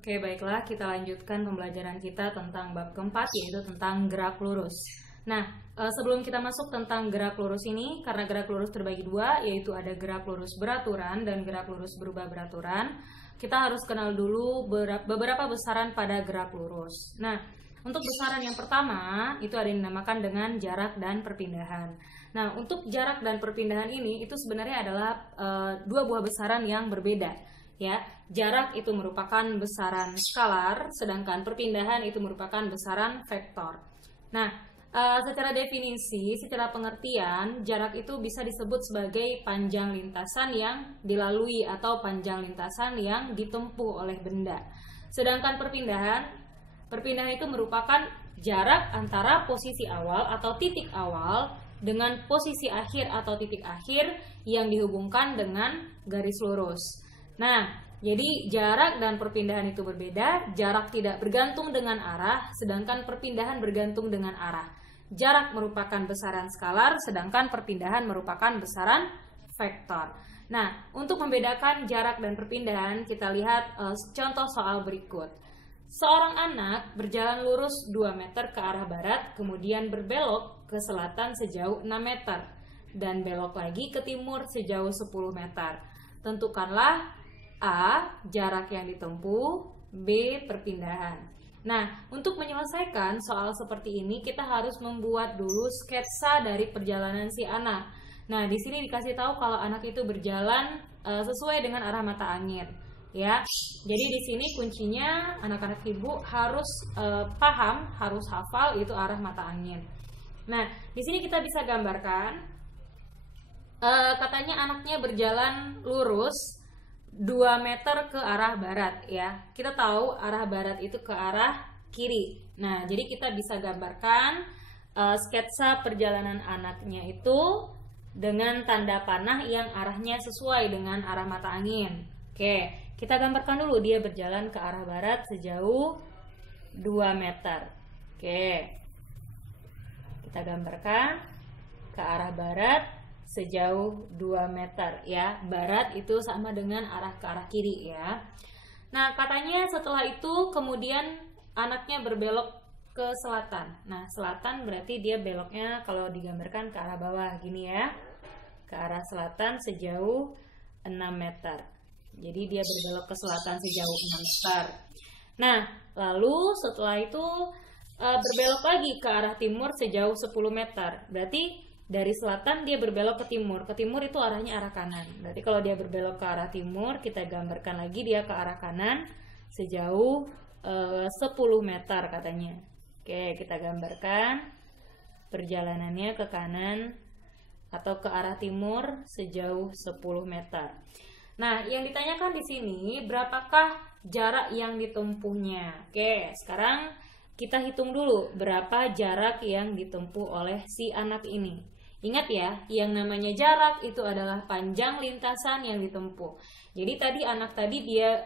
Oke, baiklah, kita lanjutkan pembelajaran kita tentang bab keempat, yaitu tentang gerak lurus. Nah, sebelum kita masuk tentang gerak lurus ini, karena gerak lurus terbagi dua, yaitu ada gerak lurus beraturan dan gerak lurus berubah beraturan, kita harus kenal dulu beberapa besaran pada gerak lurus. Nah, untuk besaran yang pertama, itu ada yang dinamakan dengan jarak dan perpindahan. Nah, untuk jarak dan perpindahan ini, itu sebenarnya adalah dua buah besaran yang berbeda. Ya, jarak itu merupakan besaran skalar, sedangkan perpindahan itu merupakan besaran vektor. Nah, secara definisi, secara pengertian, jarak itu bisa disebut sebagai panjang lintasan yang dilalui atau panjang lintasan yang ditempuh oleh benda. Sedangkan perpindahan itu merupakan jarak antara posisi awal atau titik awal dengan posisi akhir atau titik akhir yang dihubungkan dengan garis lurus. Nah, jadi jarak dan perpindahan itu berbeda. Jarak tidak bergantung dengan arah, sedangkan perpindahan bergantung dengan arah. Jarak merupakan besaran skalar, sedangkan perpindahan merupakan besaran vektor. Nah, untuk membedakan jarak dan perpindahan, kita lihat contoh soal berikut. Seorang anak berjalan lurus 2 meter ke arah barat, kemudian berbelok ke selatan sejauh 6 meter, dan belok lagi ke timur sejauh 10 meter. Tentukanlah A. Jarak yang ditempuh, B. Perpindahan. Nah, untuk menyelesaikan soal seperti ini, kita harus membuat dulu sketsa dari perjalanan si anak. Nah, di sini dikasih tahu kalau anak itu berjalan sesuai dengan arah mata angin. Ya, jadi di sini kuncinya anak-anak ibu harus paham, harus hafal itu arah mata angin. Nah, di sini kita bisa gambarkan, katanya anaknya berjalan lurus 2 meter ke arah barat ya. Kita tahu arah barat itu ke arah kiri. Nah, jadi kita bisa gambarkan sketsa perjalanan anaknya itu dengan tanda panah yang arahnya sesuai dengan arah mata angin. Oke, kita gambarkan dulu dia berjalan ke arah barat sejauh 2 meter. Oke. Kita gambarkan ke arah barat sejauh 2 meter ya. Barat itu sama dengan arah ke arah kiri ya. Nah, katanya setelah itu kemudian anaknya berbelok ke selatan. Nah, selatan berarti dia beloknya kalau digambarkan ke arah bawah gini ya. Ke arah selatan sejauh 6 meter. Jadi dia berbelok ke selatan sejauh 6 meter. Nah, lalu setelah itu berbelok lagi ke arah timur sejauh 10 meter. Berarti dari selatan dia berbelok ke timur. Ke timur itu arahnya arah kanan. Berarti kalau dia berbelok ke arah timur, kita gambarkan lagi dia ke arah kanan sejauh 10 meter katanya. Oke, kita gambarkan perjalanannya ke kanan atau ke arah timur sejauh 10 meter. Nah, yang ditanyakan di sini berapakah jarak yang ditempuhnya? Oke, sekarang kita hitung dulu berapa jarak yang ditempuh oleh si anak ini. Ingat ya, yang namanya jarak itu adalah panjang lintasan yang ditempuh. Jadi tadi anak tadi dia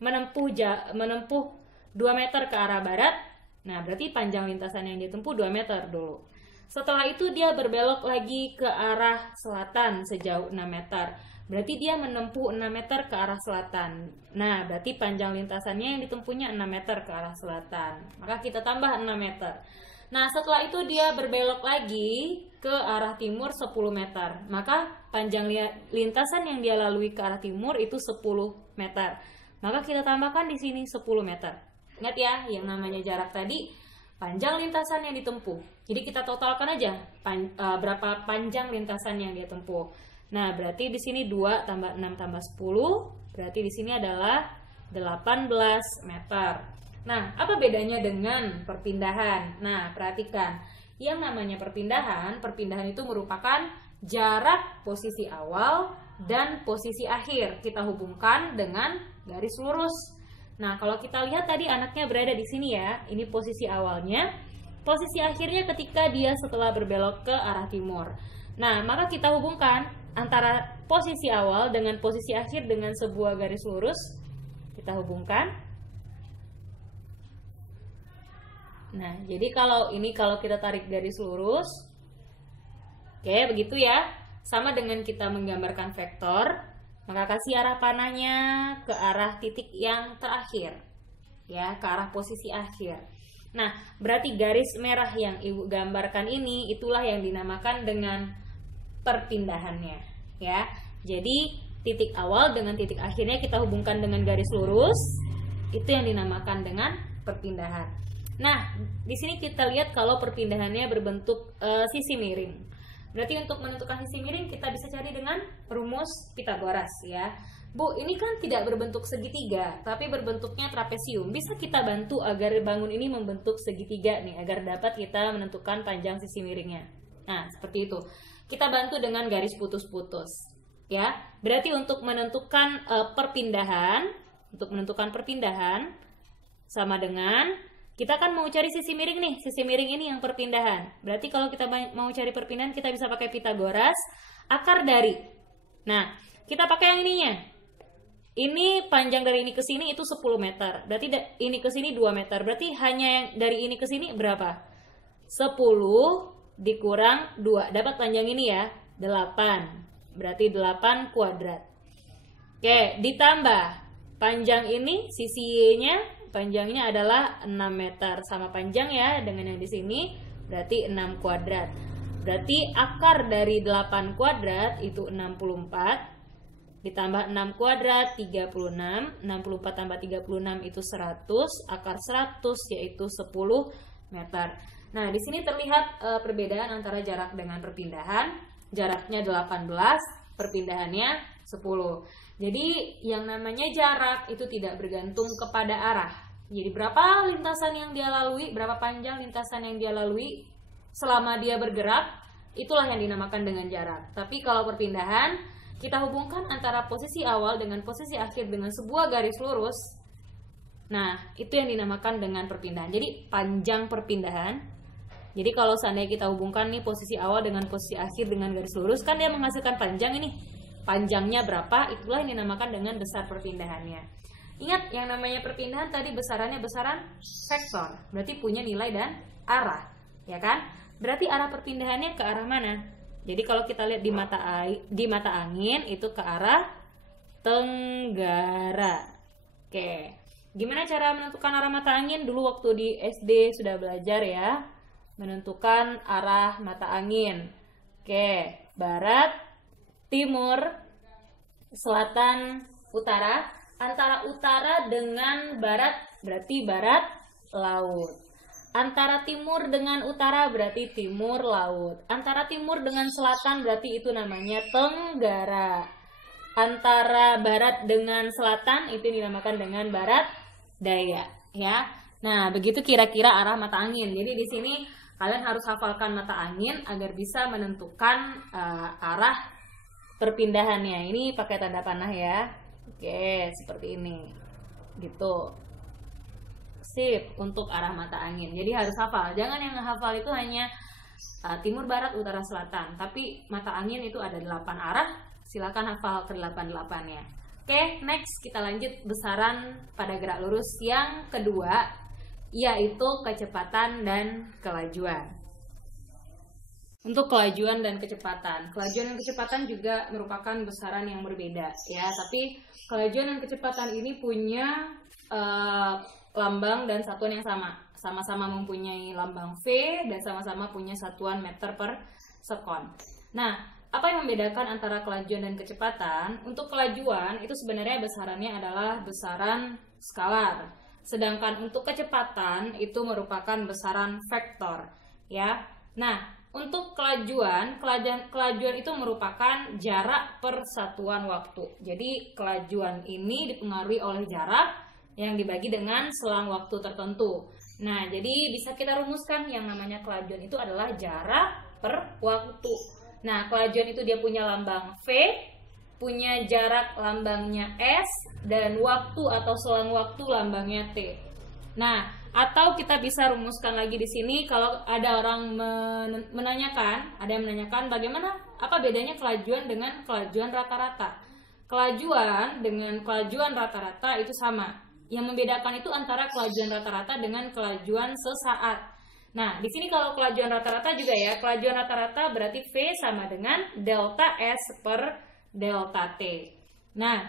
menempuh 2 meter ke arah barat. Nah, berarti panjang lintasan yang ditempuh 2 meter dulu. Setelah itu dia berbelok lagi ke arah selatan sejauh 6 meter. Berarti dia menempuh 6 meter ke arah selatan. Nah, berarti panjang lintasannya yang ditempuhnya 6 meter ke arah selatan. Maka kita tambah 6 meter. Nah, setelah itu dia berbelok lagi ke arah timur 10 meter. Maka panjang lintasan yang dia lalui ke arah timur itu 10 meter. Maka kita tambahkan di sini 10 meter. Ingat ya, yang namanya jarak tadi panjang lintasan yang ditempuh. Jadi kita totalkan aja berapa panjang lintasan yang dia tempuh. Nah, berarti di sini 2 tambah 6 tambah 10, berarti di sini adalah 18 meter. Nah, apa bedanya dengan perpindahan? Nah, perhatikan. Yang namanya perpindahan itu merupakan jarak posisi awal dan posisi akhir. Kita hubungkan dengan garis lurus. Nah, kalau kita lihat tadi anaknya berada di sini ya. Ini posisi awalnya. Posisi akhirnya ketika dia setelah berbelok ke arah timur. Nah, maka kita hubungkan antara posisi awal dengan posisi akhir dengan sebuah garis lurus. Kita hubungkan. Nah, jadi kalau kita tarik garis lurus, oke, begitu ya. Sama dengan kita menggambarkan vektor. Maka kasih arah panahnya ke arah titik yang terakhir, ya, ke arah posisi akhir. Nah, berarti garis merah yang Ibu gambarkan ini itulah yang dinamakan dengan perpindahannya, ya. Jadi titik awal dengan titik akhirnya kita hubungkan dengan garis lurus, itu yang dinamakan dengan perpindahan. Nah, di sini kita lihat kalau perpindahannya berbentuk sisi miring. Berarti untuk menentukan sisi miring kita bisa cari dengan rumus Pitagoras, ya. Bu, ini kan tidak berbentuk segitiga, tapi berbentuknya trapesium. Bisa kita bantu agar bangun ini membentuk segitiga nih, agar dapat kita menentukan panjang sisi miringnya. Nah, seperti itu. Kita bantu dengan garis putus-putus, ya. Berarti untuk menentukan perpindahan, sama dengan kita kan mau cari sisi miring nih, sisi miring ini yang perpindahan. Berarti kalau kita mau cari perpindahan kita bisa pakai Pitagoras, akar dari. Nah, kita pakai yang ininya. Ini panjang dari ini ke sini itu 10 meter. Berarti ini ke sini 2 meter. Berarti hanya yang dari ini ke sini berapa? 10 dikurang 2. Dapat panjang ini ya, 8. Berarti 8 kuadrat. Oke, ditambah panjang ini, sisi Y-nya, panjangnya adalah 6 meter. Sama panjang ya dengan yang di sini, berarti 6 kuadrat. Berarti akar dari 8 kuadrat itu 64. Ditambah 6 kuadrat 36, 64 tambah 36 itu 100, akar 100 yaitu 10 meter. Nah, di sini terlihat perbedaan antara jarak dengan perpindahan. Jaraknya 18, perpindahannya 10. Jadi yang namanya jarak itu tidak bergantung kepada arah. Jadi berapa lintasan yang dia lalui, berapa panjang lintasan yang dia lalui selama dia bergerak, itulah yang dinamakan dengan jarak. Tapi kalau perpindahan, kita hubungkan antara posisi awal dengan posisi akhir dengan sebuah garis lurus. Nah, itu yang dinamakan dengan perpindahan. Jadi, panjang perpindahan. Jadi, kalau seandainya kita hubungkan nih posisi awal dengan posisi akhir dengan garis lurus, kan dia menghasilkan panjang ini. Panjangnya berapa? Itulah yang dinamakan dengan besar perpindahannya. Ingat, yang namanya perpindahan tadi besarannya besaran vektor. Berarti punya nilai dan arah, ya kan? Berarti arah perpindahannya ke arah mana? Jadi kalau kita lihat di mata angin itu ke arah tenggara. Oke. Gimana cara menentukan arah mata angin? Dulu waktu di SD sudah belajar ya. Menentukan arah mata angin. Oke, barat, timur, selatan, utara. Antara utara dengan barat berarti barat laut. Antara timur dengan utara berarti timur laut. Antara timur dengan selatan berarti itu namanya tenggara. Antara barat dengan selatan itu dinamakan dengan barat daya, ya. Nah, begitu kira-kira arah mata angin. Jadi di sini kalian harus hafalkan mata angin agar bisa menentukan arah perpindahannya. Ini pakai tanda panah ya. Oke, seperti ini. Gitu. Sip, untuk arah mata angin. Jadi harus hafal. Jangan yang hafal itu hanya timur, barat, utara, selatan. Tapi mata angin itu ada 8 arah. Silakan hafal ke 8-8-nya. Oke, next kita lanjut besaran pada gerak lurus yang kedua, yaitu kecepatan dan kelajuan. Untuk kelajuan dan kecepatan. Kelajuan dan kecepatan juga merupakan besaran yang berbeda ya. Tapi kelajuan dan kecepatan ini punya lambang dan satuan yang sama. Sama-sama mempunyai lambang V dan sama-sama punya satuan meter per sekon. Nah, apa yang membedakan antara kelajuan dan kecepatan? Untuk kelajuan itu sebenarnya besarannya adalah besaran skalar. Sedangkan untuk kecepatan itu merupakan besaran vektor, ya. Nah, untuk kelajuan itu merupakan jarak per satuan waktu. Jadi kelajuan ini dipengaruhi oleh jarak yang dibagi dengan selang waktu tertentu. Nah, jadi bisa kita rumuskan yang namanya kelajuan itu adalah jarak per waktu. Nah, kelajuan itu dia punya lambang V, punya jarak lambangnya S, dan waktu atau selang waktu lambangnya T. Nah, atau kita bisa rumuskan lagi di sini kalau ada orang menanyakan, bagaimana, apa bedanya kelajuan dengan kelajuan rata-rata. Kelajuan dengan kelajuan rata-rata itu sama. Yang membedakan itu antara kelajuan rata-rata dengan kelajuan sesaat. Nah, di sini kalau kelajuan rata-rata juga ya, kelajuan rata-rata berarti V sama dengan delta S per delta T. Nah,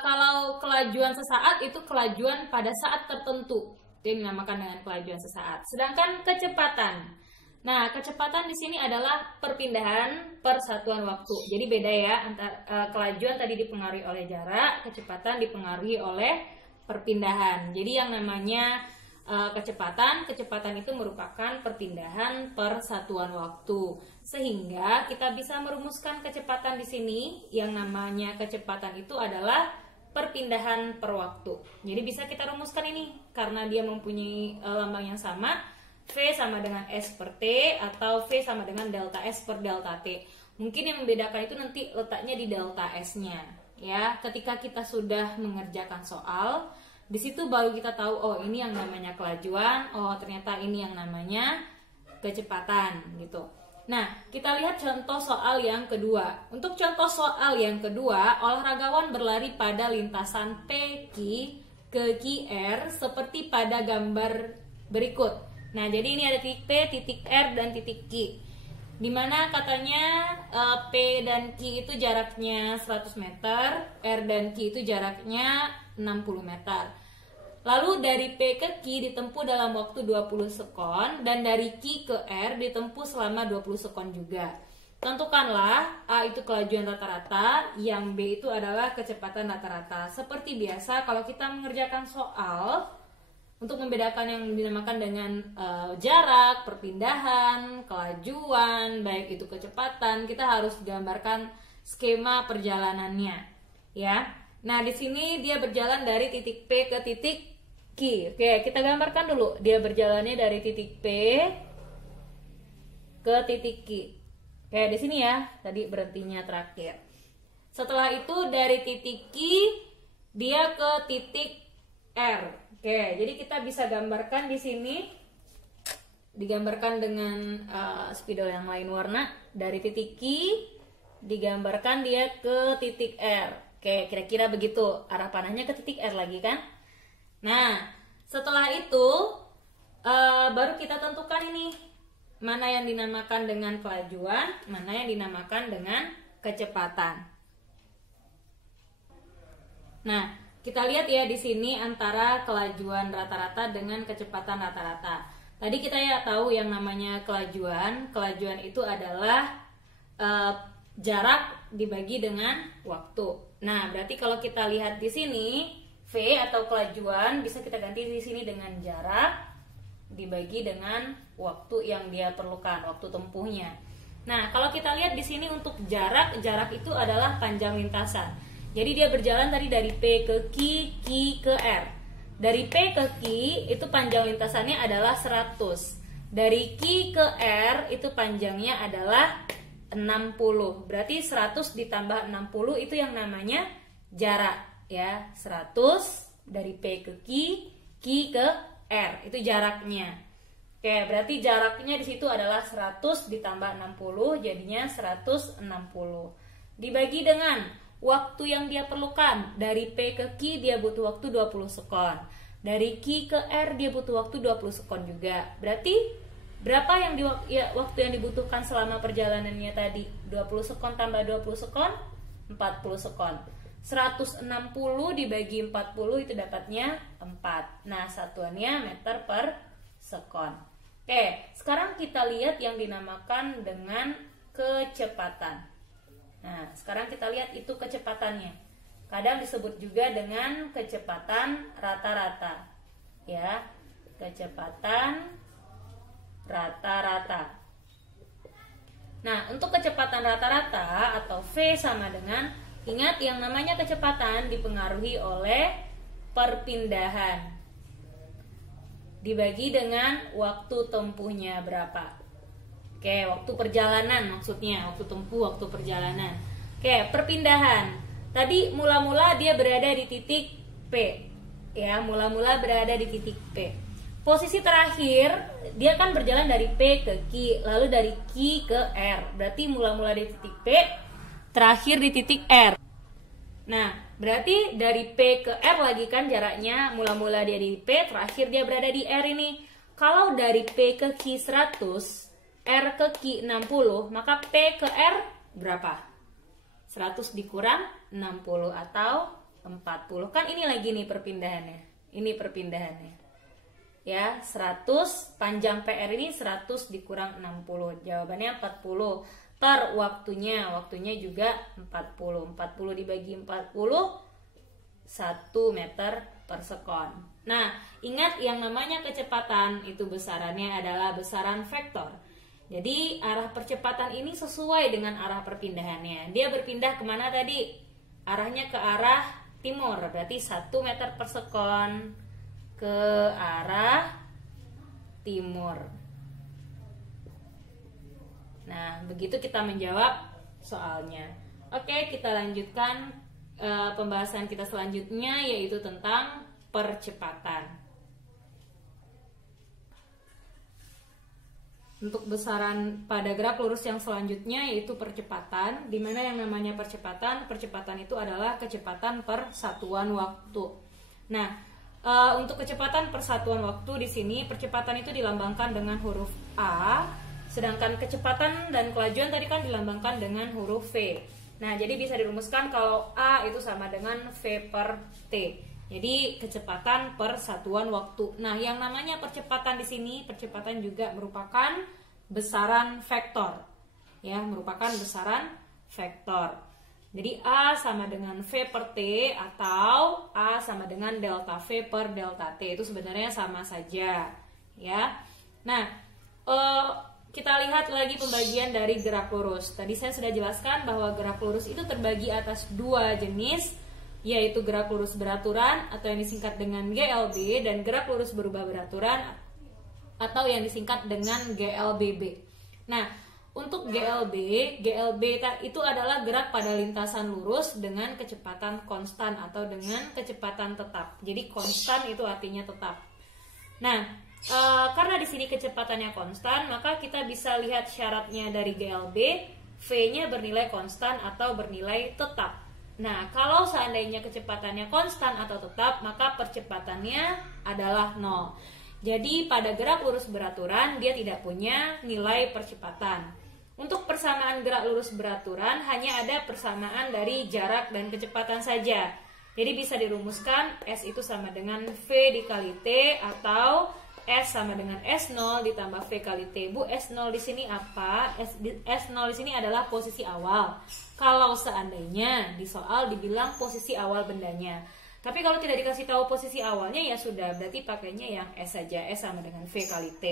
kalau kelajuan sesaat itu kelajuan pada saat tertentu, itu yang dinamakan dengan kelajuan sesaat. Sedangkan kecepatan, nah kecepatan di sini adalah perpindahan per satuan waktu. Jadi beda ya, antara kelajuan tadi dipengaruhi oleh jarak, kecepatan dipengaruhi oleh perpindahan. Jadi yang namanya kecepatan itu merupakan perpindahan per satuan waktu. Sehingga kita bisa merumuskan kecepatan di sini, yang namanya kecepatan itu adalah perpindahan per waktu. Jadi bisa kita rumuskan ini karena dia mempunyai lambang yang sama, V sama dengan S per T atau V sama dengan delta S per delta T. Mungkin yang membedakan itu nanti letaknya di delta S-nya. Ya, ketika kita sudah mengerjakan soal, di situ baru kita tahu, oh ini yang namanya kelajuan, oh ternyata ini yang namanya kecepatan gitu. Nah, kita lihat contoh soal yang kedua. Untuk contoh soal yang kedua, olahragawan berlari pada lintasan PQ ke QR seperti pada gambar berikut. Nah, jadi ini ada titik P, titik R, dan titik Q. Dimana katanya P dan Q itu jaraknya 100 meter, R dan Q itu jaraknya 60 meter. Lalu dari P ke Q ditempuh dalam waktu 20 sekon dan dari Q ke R ditempuh selama 20 sekon juga. Tentukanlah A itu kelajuan rata-rata, yang B itu adalah kecepatan rata-rata. Seperti biasa kalau kita mengerjakan soal, untuk membedakan yang dinamakan dengan jarak, perpindahan, kelajuan, baik itu kecepatan, kita harus gambarkan skema perjalanannya, ya. Nah, di sini dia berjalan dari titik P ke titik Q. Oke, kita gambarkan dulu. Dia berjalannya dari titik P ke titik Q. Oke, di sini ya, tadi berhentinya terakhir. Setelah itu dari titik Q dia ke titik R. Oke, jadi kita bisa gambarkan di sini, digambarkan dengan spidol yang lain warna. Dari titik Q digambarkan dia ke titik R. Oke, kira-kira begitu. Arah panahnya ke titik R lagi kan? Nah, setelah itu baru kita tentukan ini, mana yang dinamakan dengan kelajuan, mana yang dinamakan dengan kecepatan. Nah, kita lihat ya di sini antara kelajuan rata-rata dengan kecepatan rata-rata. Tadi kita ya tahu yang namanya kelajuan. Kelajuan itu adalah jarak dibagi dengan waktu. Nah, berarti kalau kita lihat di sini, V atau kelajuan bisa kita ganti di sini dengan jarak dibagi dengan waktu yang dia perlukan, waktu tempuhnya. Nah, kalau kita lihat di sini untuk jarak itu adalah panjang lintasan. Jadi dia berjalan tadi dari P ke Q, Q ke R. Dari P ke Q itu panjang lintasannya adalah 100. Dari Q ke R itu panjangnya adalah 60. Berarti 100 ditambah 60 itu yang namanya jarak ya. 100 dari P ke Q, Q ke R itu jaraknya. Oke, berarti jaraknya di situ adalah 100 ditambah 60 jadinya 160. Dibagi dengan waktu yang dia perlukan. Dari P ke Q dia butuh waktu 20 sekon. Dari Q ke R dia butuh waktu 20 sekon juga. Berarti berapa yang waktu yang dibutuhkan selama perjalanannya tadi? 20 sekon tambah 20 sekon 40 sekon. 160 dibagi 40 itu dapatnya 4. Nah, satuannya meter per sekon. Oke, sekarang kita lihat yang dinamakan dengan kecepatan. Nah, sekarang kita lihat itu kecepatannya. Kadang disebut juga dengan kecepatan rata-rata. Ya, kecepatan rata-rata. Nah, untuk kecepatan rata-rata atau V sama dengan, ingat yang namanya kecepatan dipengaruhi oleh perpindahan dibagi dengan waktu tempuhnya berapa. Oke, waktu perjalanan maksudnya, waktu tempuh, waktu perjalanan. Oke, perpindahan. Tadi mula-mula dia berada di titik P. Ya, mula-mula berada di titik P. Posisi terakhir dia kan berjalan dari P ke Q, lalu dari Q ke R. Berarti mula-mula di titik P, terakhir di titik R. Nah, berarti dari P ke R lagi kan jaraknya, mula-mula dia di P, terakhir dia berada di R ini. Kalau dari P ke Q 100, R ke Q 60, maka P ke R berapa? 100 dikurang 60 atau 40. Kan ini lagi nih perpindahannya. Ini perpindahannya. Ya, 100 panjang PR ini 100 dikurang 60. Jawabannya 40. Waktunya juga 40. 40 dibagi 40 1 meter per sekon. Nah, ingat yang namanya kecepatan itu besarannya adalah besaran vektor. Jadi arah percepatan ini sesuai dengan arah perpindahannya. Dia berpindah kemana tadi? Arahnya ke arah timur, berarti 1 meter per sekon ke arah timur. Nah, begitu kita menjawab soalnya. Oke, kita lanjutkan pembahasan kita selanjutnya, yaitu tentang percepatan. Untuk besaran pada gerak lurus yang selanjutnya yaitu percepatan, di mana yang namanya percepatan itu adalah kecepatan per satuan waktu. Nah, untuk kecepatan per satuan waktu di sini percepatan itu dilambangkan dengan huruf A, sedangkan kecepatan dan kelajuan tadi kan dilambangkan dengan huruf V. Nah, jadi bisa dirumuskan kalau A itu sama dengan V per T. Jadi kecepatan per satuan waktu. Nah, yang namanya percepatan di sini, percepatan juga merupakan besaran vektor. Ya, merupakan besaran vektor. Jadi A sama dengan V per T atau A sama dengan delta V per delta T. Itu sebenarnya sama saja, ya. Nah, kita lihat lagi pembagian dari gerak lurus. Tadi saya sudah jelaskan bahwa gerak lurus itu terbagi atas dua jenis, yaitu gerak lurus beraturan atau yang disingkat dengan GLB dan gerak lurus berubah beraturan atau yang disingkat dengan GLBB. Nah, untuk GLB itu adalah gerak pada lintasan lurus dengan kecepatan konstan atau dengan kecepatan tetap. Jadi konstan itu artinya tetap. Nah, karena di sini kecepatannya konstan, maka kita bisa lihat syaratnya dari GLB, V-nya bernilai konstan atau bernilai tetap. Nah, kalau seandainya kecepatannya konstan atau tetap, maka percepatannya adalah 0. Jadi pada gerak lurus beraturan dia tidak punya nilai percepatan. Untuk persamaan gerak lurus beraturan hanya ada persamaan dari jarak dan kecepatan saja. Jadi bisa dirumuskan S itu sama dengan V dikali T atau S sama dengan S0 ditambah V kali T. Bu, S0 di sini apa? S0 di sini adalah posisi awal. Kalau seandainya di soal dibilang posisi awal bendanya. Tapi kalau tidak dikasih tahu posisi awalnya ya sudah, berarti pakainya yang S saja. S sama dengan V kali T.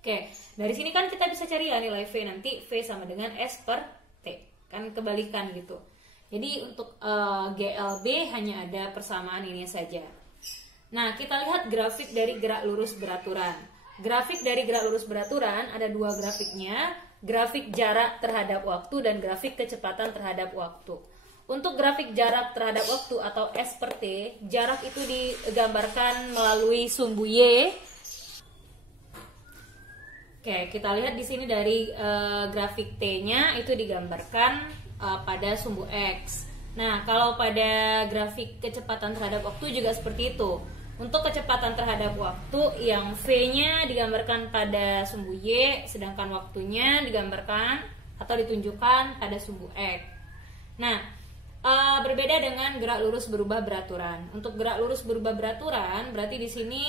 Oke, dari sini kan kita bisa cari ya nilai V nanti. V sama dengan S per T. Kan kebalikan gitu. Jadi untuk GLB hanya ada persamaan ini saja. Nah, kita lihat grafik dari gerak lurus beraturan. Grafik dari gerak lurus beraturan ada dua grafiknya, grafik jarak terhadap waktu dan grafik kecepatan terhadap waktu. Untuk grafik jarak terhadap waktu atau S per T, jarak itu digambarkan melalui sumbu Y. Oke, kita lihat di sini dari grafik T-nya itu digambarkan pada sumbu X. Nah, kalau pada grafik kecepatan terhadap waktu juga seperti itu. Untuk kecepatan terhadap waktu yang V-nya digambarkan pada sumbu Y, sedangkan waktunya digambarkan atau ditunjukkan pada sumbu X. Nah, berbeda dengan gerak lurus berubah beraturan. Untuk gerak lurus berubah beraturan, berarti di sini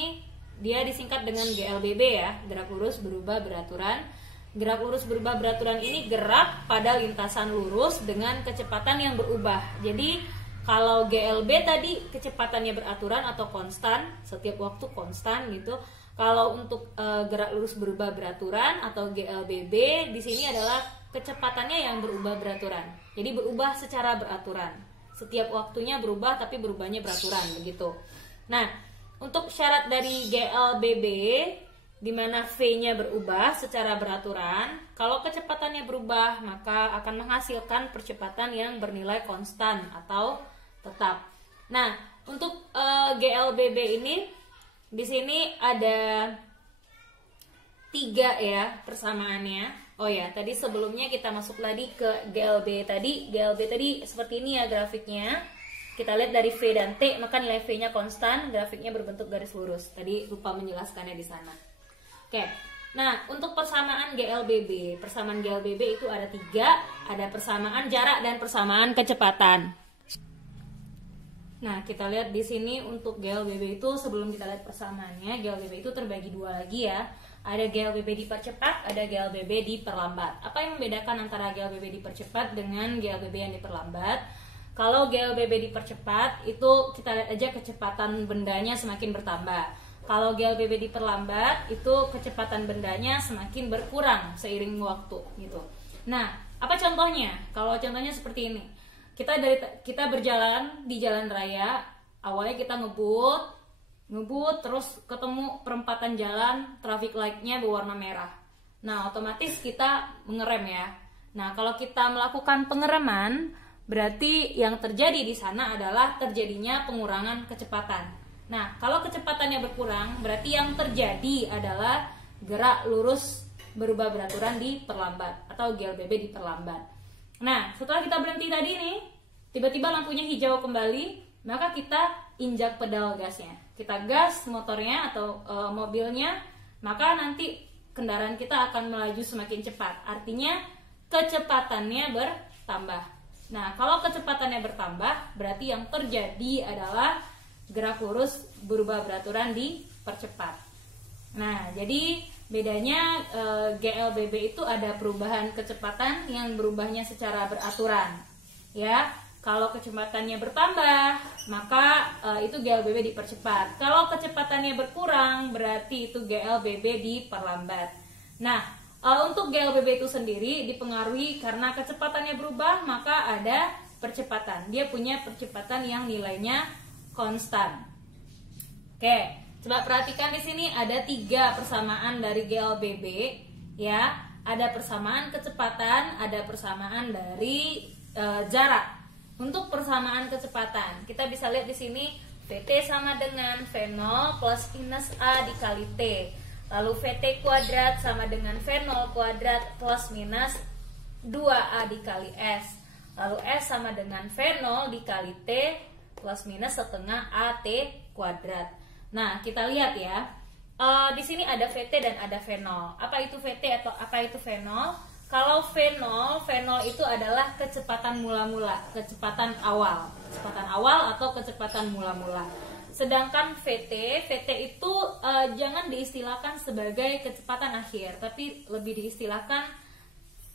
dia disingkat dengan GLBB ya, gerak lurus berubah beraturan. Gerak lurus berubah beraturan ini gerak pada lintasan lurus dengan kecepatan yang berubah. Jadi kalau GLB tadi kecepatannya beraturan atau konstan, setiap waktu konstan gitu. Kalau untuk gerak lurus berubah beraturan atau GLBB di sini adalah kecepatannya yang berubah beraturan. Jadi berubah secara beraturan. Setiap waktunya berubah tapi berubahnya beraturan begitu. Nah, untuk syarat dari GLBB di mana V-nya berubah secara beraturan, kalau kecepatannya berubah maka akan menghasilkan percepatan yang bernilai konstan atau tetap. Nah, untuk GLBB ini di sini ada 3 ya persamaannya. Oh ya, tadi sebelumnya kita masuk lagi ke GLB tadi. GLB tadi seperti ini ya grafiknya. Kita lihat dari V dan T, maka nilai V-nya konstan, grafiknya berbentuk garis lurus. Tadi lupa menjelaskannya di sana. Oke. Nah, untuk persamaan GLBB itu ada 3, ada persamaan jarak dan persamaan kecepatan. Nah, kita lihat di sini untuk GLBB itu, sebelum kita lihat persamaannya, GLBB itu terbagi 2 lagi ya. Ada GLBB dipercepat, ada GLBB diperlambat. Apa yang membedakan antara GLBB dipercepat dengan GLBB yang diperlambat? Kalau GLBB dipercepat, itu kita lihat aja kecepatan bendanya semakin bertambah. Kalau GLBB diperlambat, itu kecepatan bendanya semakin berkurang seiring waktu gitu. Nah, apa contohnya? Kalau contohnya seperti ini. Kita berjalan di jalan raya, awalnya kita ngebut terus ketemu perempatan jalan, traffic light-nya berwarna merah. Nah, otomatis kita mengerem ya. Nah, kalau kita melakukan pengereman, berarti yang terjadi di sana adalah terjadinya pengurangan kecepatan. Nah, kalau kecepatannya berkurang, berarti yang terjadi adalah gerak lurus berubah beraturan diperlambat atau GLBB diperlambat. Nah, setelah kita berhenti tadi nih, tiba-tiba lampunya hijau kembali, maka kita injak pedal gasnya. Kita gas motornya atau mobilnya, maka nanti kendaraan kita akan melaju semakin cepat. Artinya kecepatannya bertambah. Nah, kalau kecepatannya bertambah, berarti yang terjadi adalah gerak lurus berubah beraturan dipercepat. Nah, jadi bedanya GLBB itu ada perubahan kecepatan yang berubahnya secara beraturan. Ya, kalau kecepatannya bertambah, maka itu GLBB dipercepat. Kalau kecepatannya berkurang, berarti itu GLBB diperlambat. Nah, untuk GLBB itu sendiri dipengaruhi karena kecepatannya berubah, maka ada percepatan. Dia punya percepatan yang nilainya konstan. Oke, coba perhatikan di sini ada 3 persamaan dari GLBB ya. Ada persamaan kecepatan, ada persamaan dari jarak. Untuk persamaan kecepatan, kita bisa lihat di sini VT sama dengan V0 plus minus A dikali T. Lalu VT kuadrat sama dengan V0 kuadrat plus minus 2A dikali S. Lalu S sama dengan V0 dikali T plus minus setengah AT kuadrat. Nah, kita lihat ya. Di sini ada VT dan ada V0. Apa itu VT atau apa itu V0? Kalau V0 itu adalah kecepatan mula-mula, kecepatan awal atau kecepatan mula-mula. Sedangkan VT itu jangan diistilahkan sebagai kecepatan akhir, tapi lebih diistilahkan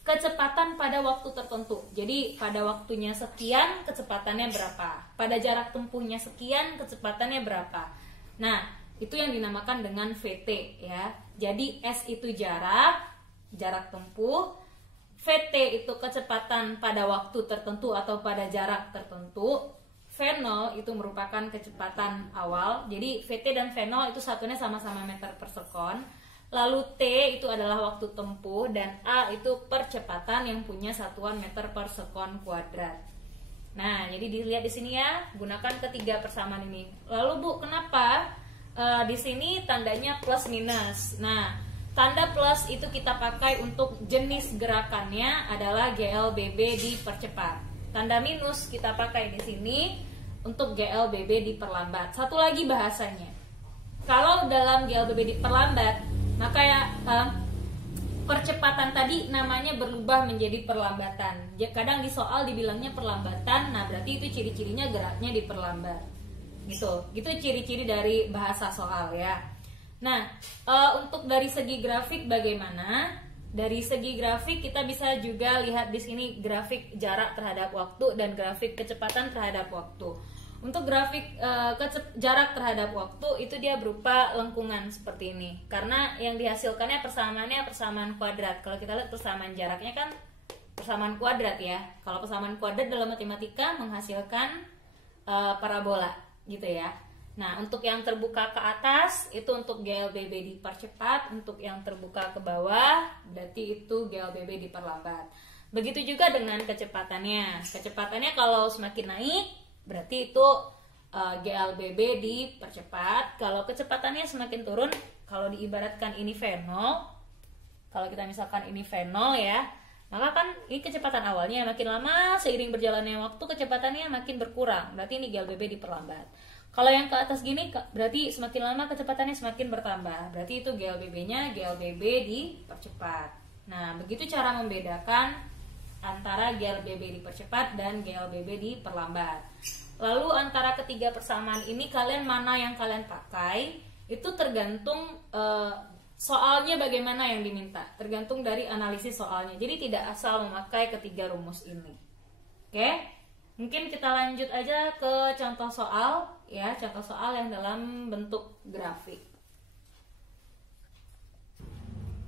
kecepatan pada waktu tertentu. Jadi pada waktunya sekian kecepatannya berapa, pada jarak tempuhnya sekian kecepatannya berapa. Nah, itu yang dinamakan dengan VT ya. Jadi S itu jarak tempuh, VT itu kecepatan pada waktu tertentu atau pada jarak tertentu, V0 itu merupakan kecepatan awal. Jadi VT dan V0 itu satunya sama-sama meter per sekon. Lalu T itu adalah waktu tempuh dan A itu percepatan yang punya satuan meter per sekon kuadrat. Nah, jadi dilihat di sini ya, gunakan ketiga persamaan ini. Lalu Bu, kenapa di sini tandanya plus minus? Nah, tanda plus itu kita pakai untuk jenis gerakannya adalah GLBB dipercepat. Tanda minus kita pakai di sini untuk GLBB diperlambat. Satu lagi bahasanya. Kalau dalam GLBB diperlambat, maka ya percepatan tadi namanya berubah menjadi perlambatan. Kadang di soal dibilangnya perlambatan, nah berarti itu ciri-cirinya geraknya diperlambat. Gitu ciri-ciri dari bahasa soal ya. Nah, untuk dari segi grafik bagaimana? Dari segi grafik kita bisa juga lihat di sini grafik jarak terhadap waktu dan grafik kecepatan terhadap waktu. Untuk grafik jarak terhadap waktu itu dia berupa lengkungan seperti ini. Karena yang dihasilkannya persamaannya persamaan kuadrat. Kalau kita lihat persamaan jaraknya kan persamaan kuadrat ya. Kalau persamaan kuadrat dalam matematika menghasilkan parabola gitu ya. Nah, untuk yang terbuka ke atas itu untuk GLBB dipercepat, untuk yang terbuka ke bawah berarti itu GLBB diperlambat. Begitu juga dengan kecepatannya. Kecepatannya kalau semakin naik berarti itu GLBB dipercepat. Kalau kecepatannya semakin turun, kalau diibaratkan ini V0, kalau kita misalkan ini V0 ya, maka kan ini kecepatan awalnya makin lama seiring berjalannya waktu kecepatannya makin berkurang. Berarti ini GLBB diperlambat. Kalau yang ke atas gini berarti semakin lama kecepatannya semakin bertambah. Berarti itu GLBB-nya GLBB dipercepat. Nah, begitu cara membedakan antara GLBB dipercepat dan GLBB diperlambat. Lalu antara ketiga persamaan ini kalian mana yang kalian pakai itu tergantung soalnya bagaimana yang diminta. Tergantung dari analisis soalnya. Jadi tidak asal memakai ketiga rumus ini. Oke? Mungkin kita lanjut aja ke contoh soal ya, contoh soal yang dalam bentuk grafik.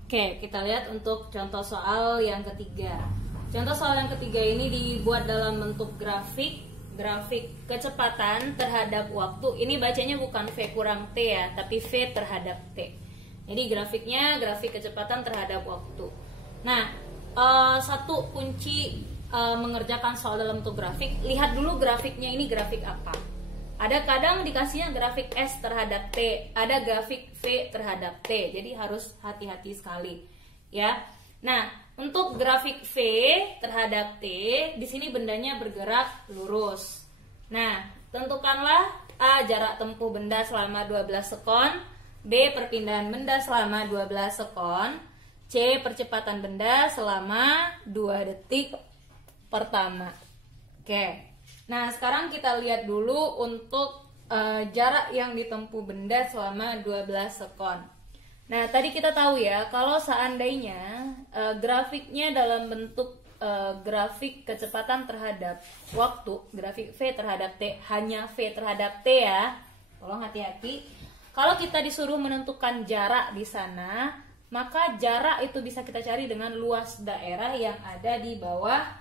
Oke, kita lihat untuk contoh soal yang ketiga. Contoh soal yang ketiga ini dibuat dalam bentuk grafik kecepatan terhadap waktu. Ini bacanya bukan V kurang T ya, tapi V terhadap T. Jadi grafiknya grafik kecepatan terhadap waktu. Nah, satu kunci mengerjakan soal dalam bentuk grafik, lihat dulu grafiknya ini grafik apa. Ada kadang dikasihnya grafik S terhadap T, ada grafik V terhadap T. Jadi harus hati-hati sekali, ya. Nah, untuk grafik V terhadap T, di sini bendanya bergerak lurus. Nah, tentukanlah A jarak tempuh benda selama 12 sekon, B perpindahan benda selama 12 sekon, C percepatan benda selama 2 detik pertama. Oke. Nah, sekarang kita lihat dulu untuk jarak yang ditempuh benda selama 12 sekon. Nah, tadi kita tahu ya, kalau seandainya grafiknya dalam bentuk grafik kecepatan terhadap waktu, grafik V terhadap T, hanya V terhadap T ya. Tolong hati-hati. Kalau kita disuruh menentukan jarak di sana, maka jarak itu bisa kita cari dengan luas daerah yang ada di bawah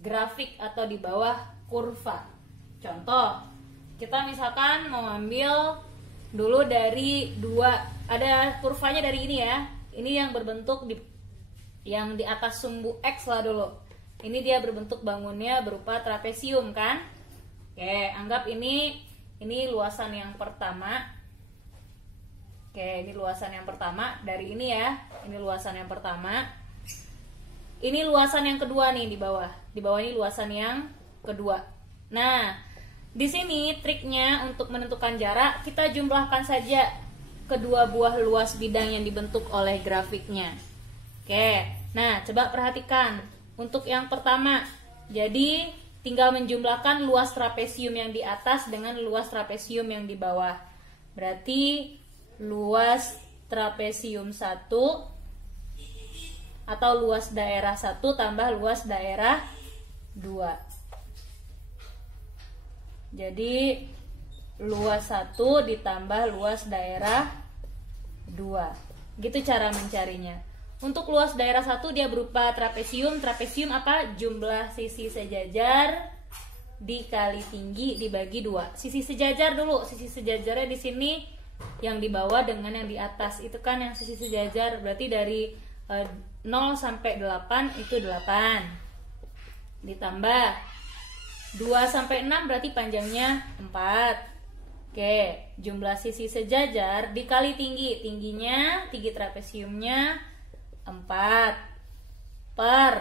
grafik atau di bawah kurva. Contoh, kita misalkan mau ambil dulu dari ada kurvanya dari ini ya. Ini yang berbentuk yang di atas sumbu X lah dulu. Ini dia berbentuk bangunnya berupa trapesium kan? Oke, anggap ini luasan yang pertama. Oke, ini luasan yang pertama dari ini ya. Ini luasan yang pertama. Ini luasan yang kedua nih di bawah. Di bawah ini luasan yang kedua. Nah, di sini triknya untuk menentukan jarak, kita jumlahkan saja kedua buah luas bidang yang dibentuk oleh grafiknya. Oke, nah coba perhatikan. Untuk yang pertama, jadi tinggal menjumlahkan luas trapesium yang di atas dengan luas trapesium yang di bawah. Berarti luas trapesium 1 atau luas daerah 1 tambah luas daerah 2. Jadi luas 1 ditambah luas daerah 2. Gitu cara mencarinya. Untuk luas daerah 1 dia berupa trapesium. Trapesium apa? Jumlah sisi sejajar dikali tinggi dibagi 2. Sisi sejajar dulu. Sisi sejajarnya di sini yang di bawah dengan yang di atas. Itu kan yang sisi sejajar. Berarti dari 0 sampai 8 itu 8. Ditambah 2 sampai 6 berarti panjangnya 4. Oke, jumlah sisi sejajar dikali tinggi. Tinggi trapesiumnya 4 per.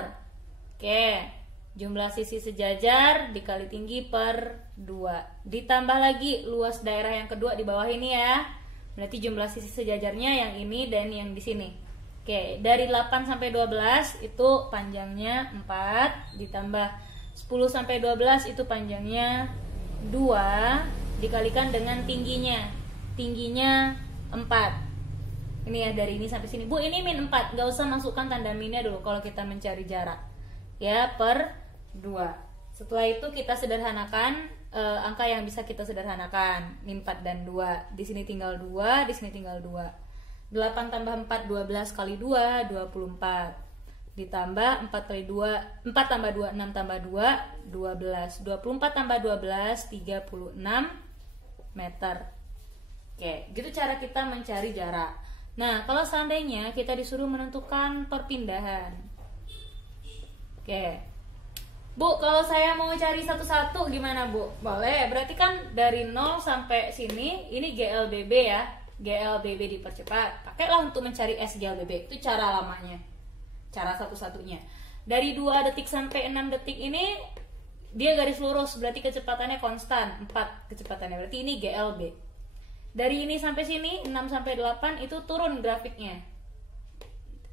Oke, jumlah sisi sejajar dikali tinggi per 2. Ditambah lagi luas daerah yang kedua di bawah ini ya. Berarti jumlah sisi sejajarnya yang ini dan yang di sini. Oke, dari 8 sampai 12 itu panjangnya 4 ditambah 10 sampai 12 itu panjangnya 2 dikalikan dengan tingginya. Tingginya 4. Ini ya dari ini sampai sini. Bu, ini min 4. Gak usah masukkan tanda minnya dulu kalau kita mencari jarak. Ya, per 2. Setelah itu kita sederhanakan angka yang bisa kita sederhanakan. Min 4 dan 2. Di sini tinggal 2, di sini tinggal 2. 8 tambah 4, 12 kali 2, 24. Ditambah 4 kali 2, 4 tambah 2, 6 tambah 2, 12. 24 tambah 12, 36 meter. Oke, gitu cara kita mencari jarak. Nah, kalau seandainya kita disuruh menentukan perpindahan. Oke. Bu, kalau saya mau cari satu-satu gimana, Bu? Boleh, berarti kan dari 0 sampai sini, ini GLBB ya. GLBB dipercepat. Pakailah untuk mencari S GLBB. Itu cara lamanya. Cara satu-satunya. Dari 2 detik sampai 6 detik ini dia garis lurus, berarti kecepatannya konstan, 4 kecepatannya, berarti ini GLB. Dari ini sampai sini 6 sampai 8 itu turun grafiknya.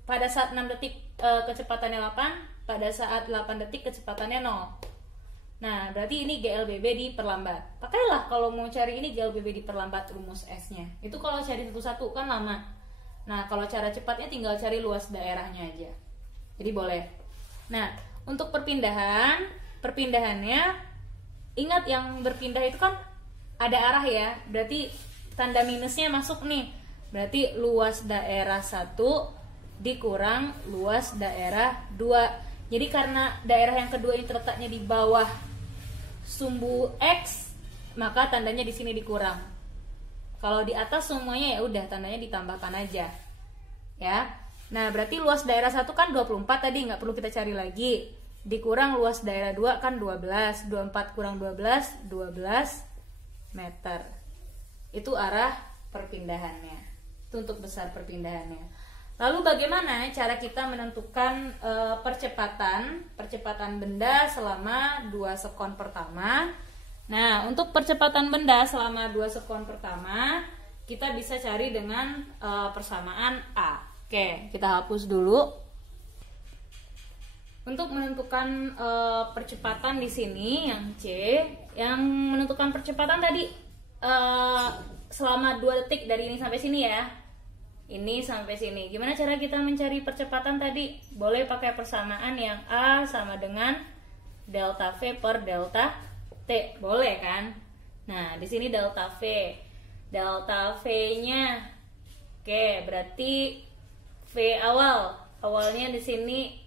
Pada saat 6 detik kecepatannya 8, pada saat 8 detik kecepatannya 0. Nah, berarti ini GLBB diperlambat. Pakailah kalau mau cari ini GLBB diperlambat rumus S-nya. Itu kalau cari satu-satu kan lama. Nah, kalau cara cepatnya tinggal cari luas daerahnya aja. Jadi boleh. Nah, untuk perpindahannya ingat yang berpindah itu kan ada arah ya. Berarti tanda minusnya masuk nih. Berarti luas daerah 1 dikurang luas daerah 2. Jadi karena daerah yang kedua ini terletaknya di bawah sumbu X, maka tandanya di sini dikurang. Kalau di atas semuanya ya udah tandanya ditambahkan aja. Ya. Nah, berarti luas daerah 1 kan 24 tadi, nggak perlu kita cari lagi. Dikurang luas daerah 2 kan 12. 24 kurang 12, 12 meter. Itu arah perpindahannya. Itu untuk besar perpindahannya. Lalu bagaimana cara kita menentukan percepatan benda selama 2 sekon pertama? Nah, untuk percepatan benda selama 2 sekon pertama, kita bisa cari dengan persamaan A. Oke, kita hapus dulu. Untuk menentukan percepatan di sini yang C, yang menentukan percepatan tadi selama 2 detik dari ini sampai sini ya. Ini sampai sini. Gimana cara kita mencari percepatan tadi? Boleh pakai persamaan yang A sama dengan delta V per delta T. Boleh kan? Nah, di sini delta V. Delta V-nya oke, berarti V awal. Awalnya di sini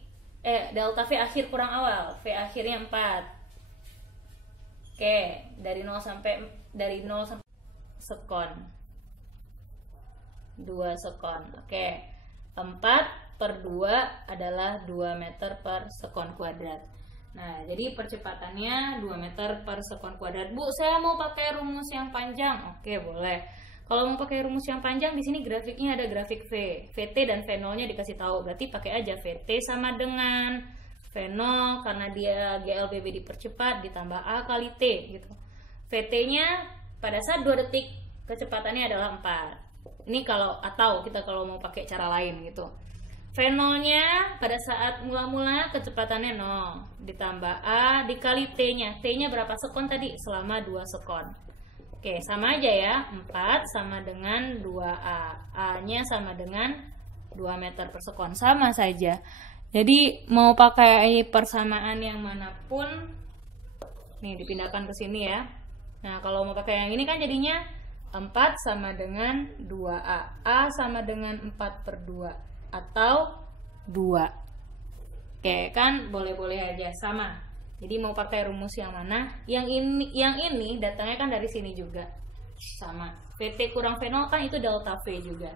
delta V akhir kurang awal. V akhirnya 4. Oke, dari 0 sampai sekon. 2 sekon. Oke. 4 per 2 adalah 2 meter per sekon kuadrat. Nah, jadi percepatannya 2 meter per sekon kuadrat. Bu, saya mau pakai rumus yang panjang. Oke, boleh. Kalau mau pakai rumus yang panjang, di sini grafiknya ada grafik V. VT dan V0-nya dikasih tahu. Berarti pakai aja VT sama dengan V0 karena dia GLBB dipercepat ditambah A kali T gitu. VT-nya pada saat 2 detik kecepatannya adalah 4. Ini kalau kita mau pakai cara lain gitu. V0-nya pada saat mula-mula kecepatannya 0 ditambah A dikali T-nya. T-nya berapa sekon tadi? Selama 2 sekon. Oke, sama aja ya. 4 sama dengan 2A. A-nya sama dengan 2 meter per sekon. Sama saja. Jadi mau pakai persamaan yang manapun, nih dipindahkan ke sini ya. Nah, kalau mau pakai yang ini kan jadinya 4 sama dengan 2A. A sama dengan 4 per 2 atau 2. Oke, kan boleh-boleh aja sama. Jadi mau pakai rumus yang mana? Yang ini datangnya kan dari sini juga. Sama. VT kurang V0 kan itu delta V juga.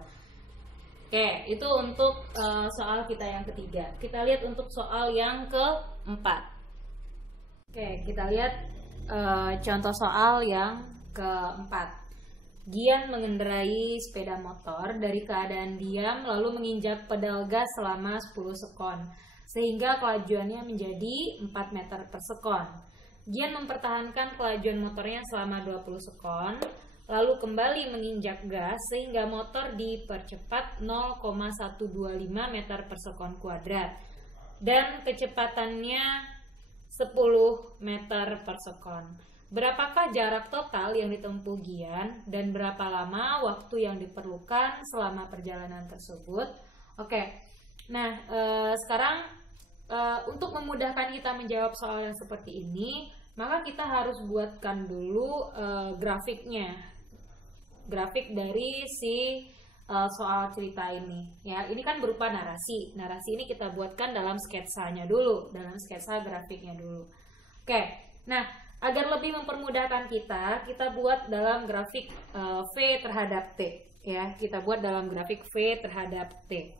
Oke, itu untuk soal kita yang ketiga. Kita lihat untuk soal yang keempat. Oke, kita lihat contoh soal yang keempat. Gian mengendarai sepeda motor dari keadaan diam lalu menginjak pedal gas selama 10 sekon sehingga kelajuannya menjadi 4 meter per sekon. Gian mempertahankan kelajuan motornya selama 20 sekon lalu kembali menginjak gas sehingga motor dipercepat 0,125 meter per sekon kuadrat dan kecepatannya 10 meter per sekon. Berapakah jarak total yang ditempuh Gian dan berapa lama waktu yang diperlukan selama perjalanan tersebut? Oke, nah sekarang untuk memudahkan kita menjawab soal yang seperti ini, maka kita harus buatkan dulu grafiknya, grafik dari si soal cerita ini. Ya, ini kan berupa narasi. Narasi ini kita buatkan dalam sketsanya dulu, dalam sketsa grafiknya dulu. Oke, nah. Agar lebih mempermudahkan kita buat dalam grafik V terhadap T. Ya, kita buat dalam grafik V terhadap T.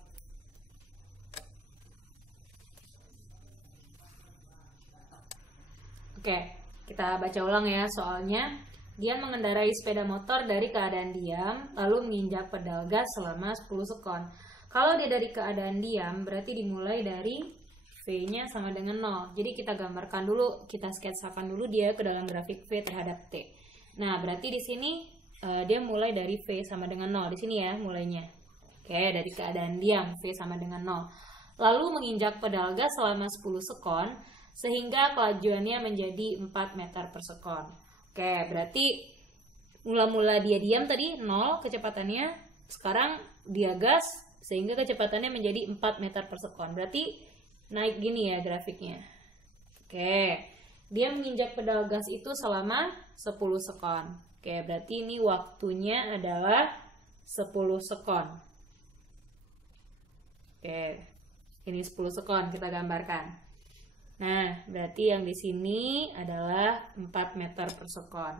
Oke, kita baca ulang ya soalnya. Dia mengendarai sepeda motor dari keadaan diam, lalu menginjak pedal gas selama 10 sekon. Kalau dia dari keadaan diam, berarti dimulai dari V-nya sama dengan 0. Jadi kita gambarkan dulu, kita sketsakan dulu dia ke dalam grafik V terhadap T. Nah, berarti di sini dia mulai dari V sama dengan 0. Di sini ya mulainya. Oke, dari keadaan diam V sama dengan 0. Lalu menginjak pedal gas selama 10 sekon sehingga kelajuannya menjadi 4 meter per sekon. Oke, berarti mula-mula dia diam tadi 0 kecepatannya, sekarang dia gas sehingga kecepatannya menjadi 4 meter per sekon. Berarti naik gini ya grafiknya. Oke, dia menginjak pedal gas itu selama 10 sekon. Oke, berarti ini waktunya adalah 10 sekon. Oke, ini 10 sekon kita gambarkan. Nah, berarti yang di sini adalah 4 meter per sekon.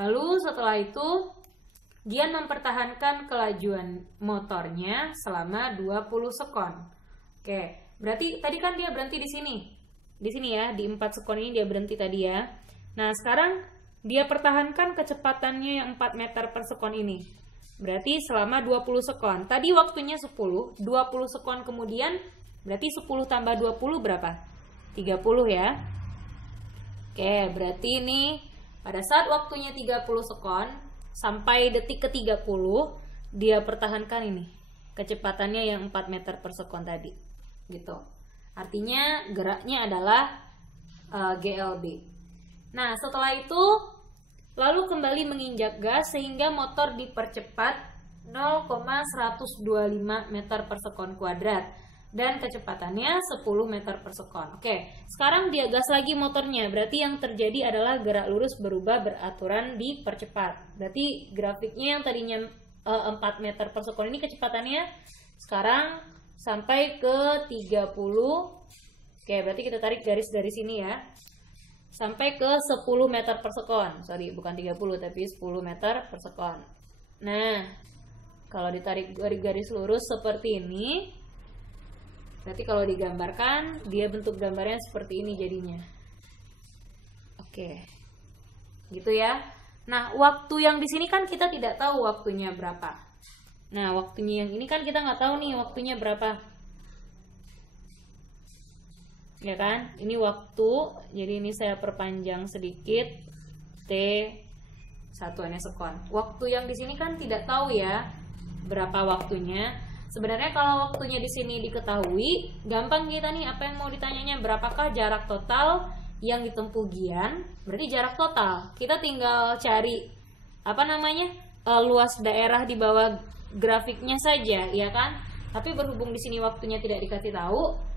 Lalu setelah itu Gian mempertahankan kelajuan motornya selama 20 sekon. Oke, berarti tadi kan dia berhenti di sini. Di sini ya, di 4 sekon ini dia berhenti tadi ya. Nah, sekarang dia pertahankan kecepatannya yang 4 meter per sekon ini. Berarti selama 20 sekon. Tadi waktunya 10, 20 sekon kemudian berarti 10 tambah 20 berapa? 30 ya. Oke, berarti ini pada saat waktunya 30 sekon sampai detik ke-30 dia pertahankan ini kecepatannya yang 4 meter per sekon tadi. Gitu. Artinya geraknya adalah GLB. Nah, setelah itu lalu kembali menginjak gas sehingga motor dipercepat 0,125 meter per sekon kuadrat dan kecepatannya 10 meter per sekon. Oke, sekarang dia gas lagi motornya. Berarti yang terjadi adalah gerak lurus berubah beraturan dipercepat. Berarti grafiknya yang tadinya 4 meter per sekon ini kecepatannya sekarang sampai ke 30. Oke, berarti kita tarik garis dari sini ya. Sampai ke 10 meter per sekon. Sorry, bukan 30 tapi 10 meter per sekon. Nah, kalau ditarik garis lurus seperti ini, berarti kalau digambarkan dia bentuk gambarnya seperti ini jadinya. Oke. Gitu ya. Nah, waktu yang di sini kan kita tidak tahu waktunya berapa. Nah, waktunya yang ini kan kita nggak tahu nih waktunya berapa. Ya kan? Ini waktu, jadi ini saya perpanjang sedikit T1 sekon. Waktu yang di sini kan tidak tahu ya berapa waktunya. Sebenarnya kalau waktunya di sini diketahui, gampang kita nih apa yang mau ditanyanya, berapakah jarak total yang ditempuh Gian? Berarti jarak total. Kita tinggal cari apa namanya? Luas daerah di bawah grafiknya saja, ya kan? Tapi berhubung di sini waktunya tidak dikasih tahu,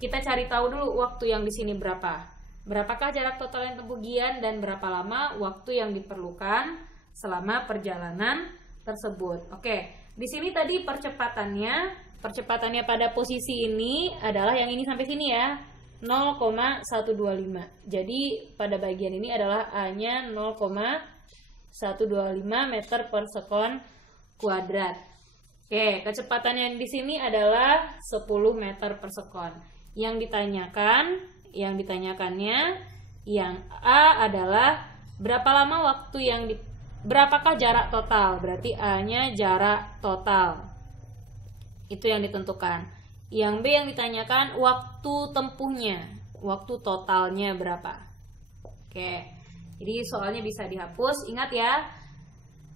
kita cari tahu dulu waktu yang di sini berapa. Berapakah jarak total yang ditempuh Gian dan berapa lama waktu yang diperlukan selama perjalanan tersebut. Oke. Di sini tadi percepatannya pada posisi ini adalah yang ini sampai sini ya, 0,125. Jadi pada bagian ini adalah A-nya 0,125 meter per sekon kuadrat. Oke, kecepatan yang di sini adalah 10 meter per sekon. Yang ditanyakannya yang A adalah berapa lama waktu yang berapakah jarak total? Berarti A-nya jarak total. Itu yang ditentukan. Yang B yang ditanyakan waktu tempuhnya. Waktu totalnya berapa? Oke. Jadi soalnya bisa dihapus. Ingat ya.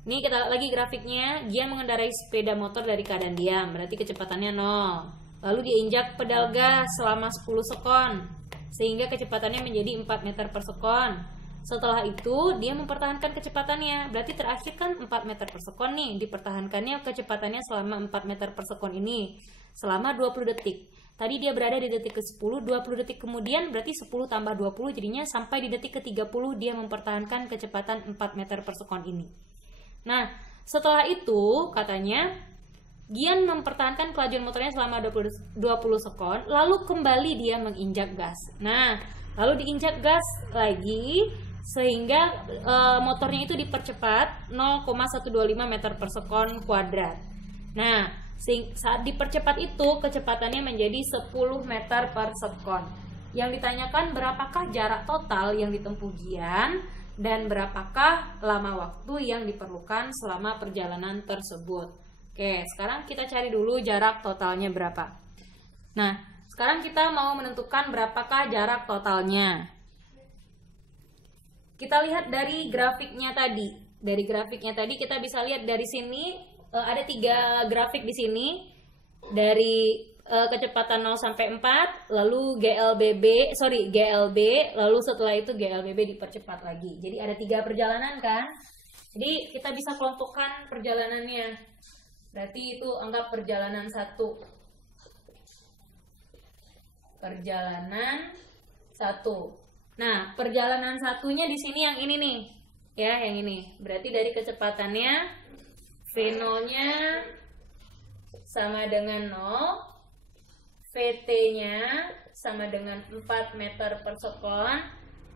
Ini kita lagi grafiknya. Dia mengendarai sepeda motor dari keadaan diam. Berarti kecepatannya 0. Lalu diinjak pedal gas selama 10 sekon. Sehingga kecepatannya menjadi 4 meter per sekon. Setelah itu dia mempertahankan kecepatannya. Berarti terakhir kan 4 meter per sekon nih. Dipertahankannya kecepatannya selama 4 meter per sekon ini selama 20 detik. Tadi dia berada di detik ke-10, 20 detik kemudian berarti 10 tambah 20 jadinya sampai di detik ke-30 dia mempertahankan kecepatan 4 meter per sekon ini. Nah, setelah itu katanya Gian mempertahankan kelajuan motornya selama 20 sekon, lalu kembali dia menginjak gas. Nah, lalu diinjak gas lagi sehingga motornya itu dipercepat 0,125 meter per sekon kuadrat. Nah, saat dipercepat itu kecepatannya menjadi 10 meter per sekon. Yang ditanyakan berapakah jarak total yang ditempuh Gian dan berapakah lama waktu yang diperlukan selama perjalanan tersebut. Oke, sekarang kita cari dulu jarak totalnya berapa. Nah, sekarang kita mau menentukan berapakah jarak totalnya. Kita lihat dari grafiknya tadi. Dari grafiknya tadi kita bisa lihat dari sini ada 3 grafik di sini. Dari kecepatan 0 sampai 4, lalu GLB, lalu setelah itu GLBB dipercepat lagi. Jadi ada 3 perjalanan kan? Jadi kita bisa kelompokkan perjalanannya. Berarti itu anggap perjalanan 1. Perjalanan 1. Nah, perjalanan satunya di sini yang ini nih. Ya, yang ini. Berarti dari kecepatannya V0-nya sama dengan 0. VT-nya sama dengan 4 meter per sekon,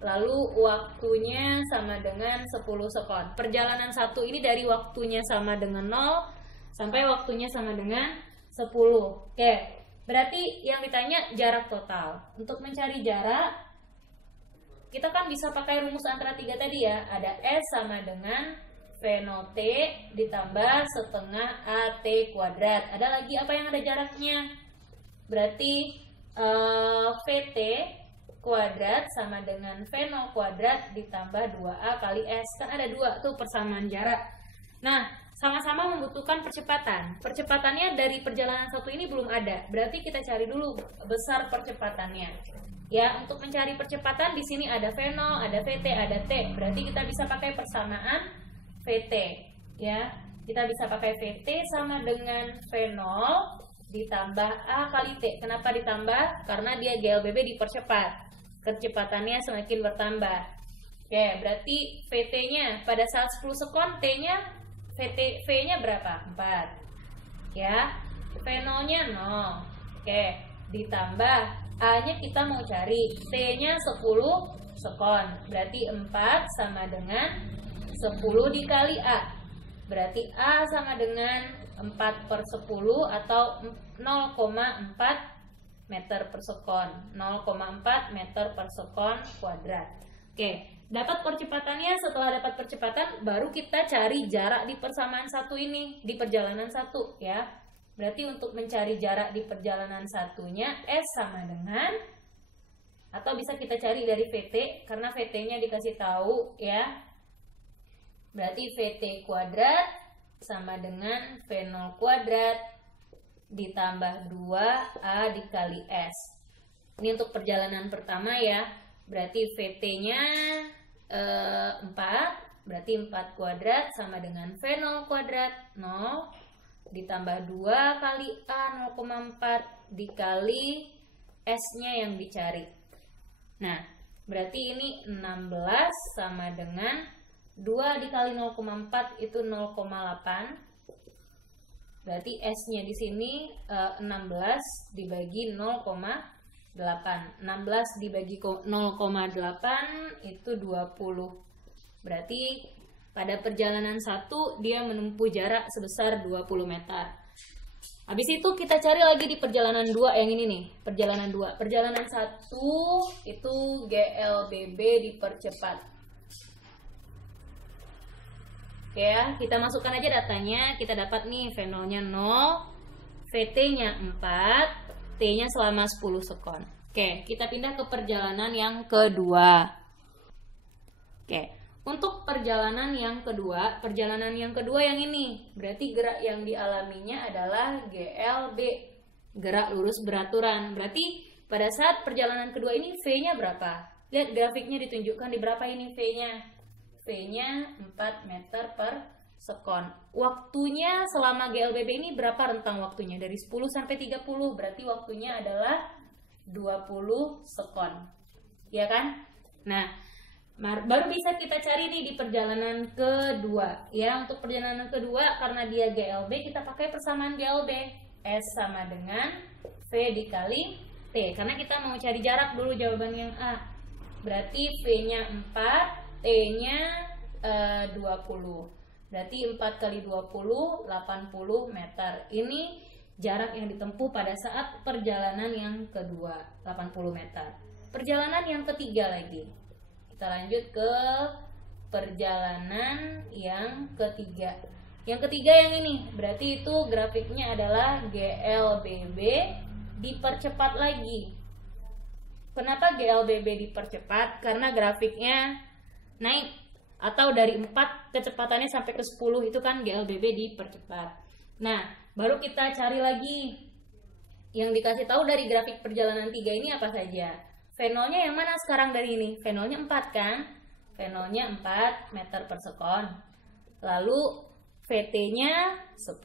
lalu waktunya sama dengan 10 sekon. Perjalanan 1 ini dari waktunya sama dengan 0 sampai waktunya sama dengan 10. Oke, berarti yang ditanya jarak total. Untuk mencari jarak, kita kan bisa pakai rumus antara 3 tadi ya. Ada S sama dengan V0T ditambah setengah AT kuadrat. Ada lagi apa yang ada jaraknya? Berarti VT kuadrat sama dengan V0 kuadrat ditambah 2A kali S. Kan ada 2 tuh persamaan jarak. Nah, sama-sama membutuhkan percepatan. Percepatannya dari perjalanan 1 ini belum ada. Berarti kita cari dulu besar percepatannya. Ya, untuk mencari percepatan di sini ada V0, ada VT, ada T. Berarti kita bisa pakai persamaan VT. Ya, kita bisa pakai VT sama dengan V0 ditambah A kali T. Kenapa ditambah? Karena dia GLBB dipercepat. Kecepatannya semakin bertambah. Oke, berarti VT-nya pada saat 10 sekon, T-nya V-nya berapa? 4. Ya. V0-nya 0. Oke, ditambah A-nya kita mau cari. T-nya 10 sekon. Berarti 4 sama dengan 10 dikali A. Berarti A sama dengan 4 per 10 atau 0,4 meter per sekon. 0,4 meter per sekon kuadrat. Oke, dapat percepatannya. Setelah dapat percepatan, baru kita cari jarak di persamaan 1 ini, di perjalanan 1 ya. Berarti untuk mencari jarak di perjalanan satunya, S sama dengan, atau bisa kita cari dari VT, karena VT-nya dikasih tahu ya. Berarti VT kuadrat sama dengan V0 kuadrat ditambah 2A dikali S. Ini untuk perjalanan pertama ya. Berarti VT-nya 4, berarti 4 kuadrat sama dengan V0 kuadrat 0 ditambah 2 kali A 0,4 dikali S-nya yang dicari. Nah, berarti ini 16 sama dengan 2 dikali 0,4 itu 0,8. Berarti S-nya di sini 16 dibagi 0,8. 16 dibagi 0,8 itu 20. Berarti pada perjalanan 1 dia menempuh jarak sebesar 20 meter. Habis itu kita cari lagi di perjalanan 2 yang ini nih. Perjalanan 2. Perjalanan 1 itu GLBB dipercepat. Oke ya, kita masukkan aja datanya. Kita dapat nih V0-nya 0, VT-nya 4, T-nya selama 10 sekon. Oke, kita pindah ke perjalanan yang kedua. Oke, untuk perjalanan yang kedua yang ini, berarti gerak yang dialaminya adalah GLB, gerak lurus beraturan. Berarti pada saat perjalanan kedua ini V-nya berapa? Lihat grafiknya ditunjukkan di berapa ini V-nya. V-nya 4 meter per sekon. Waktunya selama GLBB ini berapa rentang waktunya? Dari 10 sampai 30. Berarti waktunya adalah 20 sekon. Ya kan? Nah, baru bisa kita cari nih di perjalanan kedua. Ya, untuk perjalanan kedua karena dia GLB, kita pakai persamaan GLB. S sama dengan V dikali T. Karena kita mau cari jarak dulu jawaban yang A. Berarti V-nya 4, T-nya 20. Berarti 4 kali 20, 80 meter. Ini jarak yang ditempuh pada saat perjalanan yang kedua, 80 meter. Perjalanan yang ketiga lagi. Kita lanjut ke perjalanan yang ketiga. Yang ketiga yang ini, berarti itu grafiknya adalah GLBB dipercepat lagi. Kenapa GLBB dipercepat? Karena grafiknya naik, atau dari 4 kecepatannya sampai ke 10 itu kan GLBB dipercepat. Nah, baru kita cari lagi yang dikasih tahu dari grafik perjalanan 3 ini apa saja. Fenolnya yang mana sekarang dari ini? Fenolnya 4 kan? Fenolnya 4 meter per sekon. Lalu VT-nya 10.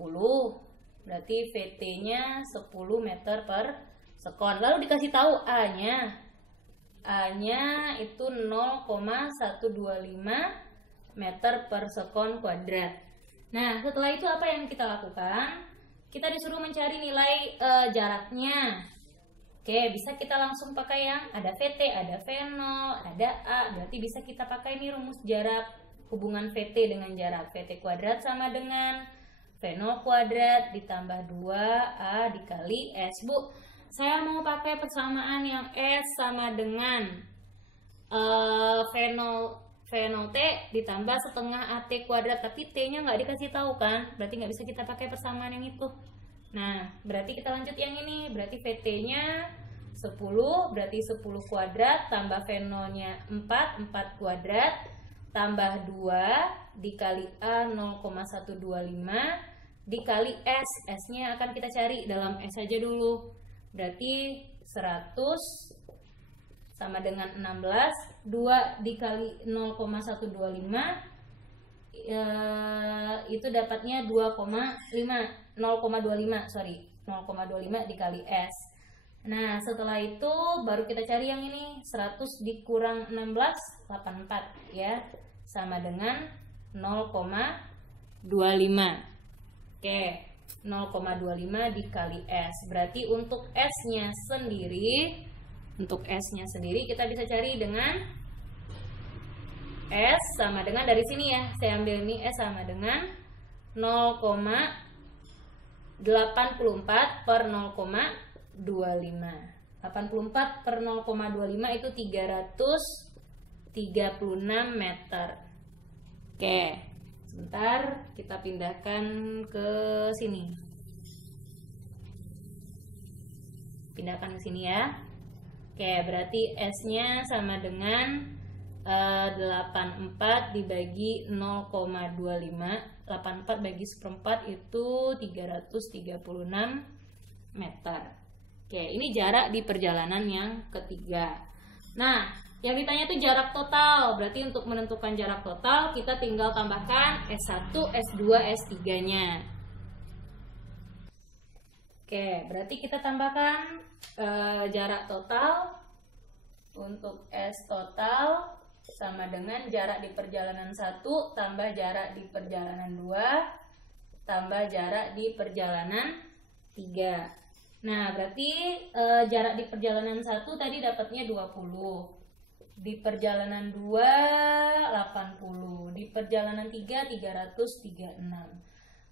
Berarti VT-nya 10 meter per sekon. Lalu dikasih tahu A-nya. A-nya itu 0,125 meter per sekon kuadrat. Nah, setelah itu apa yang kita lakukan? Kita disuruh mencari nilai jaraknya. Oke, bisa kita langsung pakai yang ada VT, ada V0, ada A. Berarti bisa kita pakai ini rumus jarak, hubungan VT dengan jarak. VT kuadrat sama dengan V0 kuadrat ditambah 2A dikali S. Bu, saya mau pakai persamaan yang S sama dengan V0T ditambah setengah AT kuadrat, tapi T-nya nggak dikasih tahu kan, berarti nggak bisa kita pakai persamaan yang itu. Nah, berarti kita lanjut yang ini, berarti VT-nya 10, berarti 10 kuadrat tambah V0-nya 4 kuadrat tambah 2 dikali A 0,125 dikali S. S-nya akan kita cari dalam S aja dulu, berarti 100 sama dengan 16, 2 dikali 0,125 itu dapatnya 0,25 dikali S. Nah, setelah itu baru kita cari yang ini, 100 dikurang 16, 84 ya, sama dengan 0,25. Oke, 0,25 dikali S. Berarti untuk S-nya sendiri, kita bisa cari dengan S sama dengan dari sini ya. Saya ambil ini S sama dengan 0,84 per 0,25. 84 per 0,25 itu 336 meter. Oke, sebentar kita pindahkan ke sini. Pindahkan ke sini ya. Oke, berarti S-nya sama dengan 84 dibagi 0,25. 84 bagi 1/4 itu 336 meter. Oke, ini jarak di perjalanan yang ketiga. Nah, yang ditanya itu jarak total. Berarti untuk menentukan jarak total kita tinggal tambahkan S1, S2, S3-nya. Oke, berarti kita tambahkan jarak total. Untuk S total sama dengan jarak di perjalanan 1 tambah jarak di perjalanan 2 tambah jarak di perjalanan 3. Nah, berarti jarak di perjalanan 1 tadi dapatnya 20. Di perjalanan 2 80. Di perjalanan 3 336.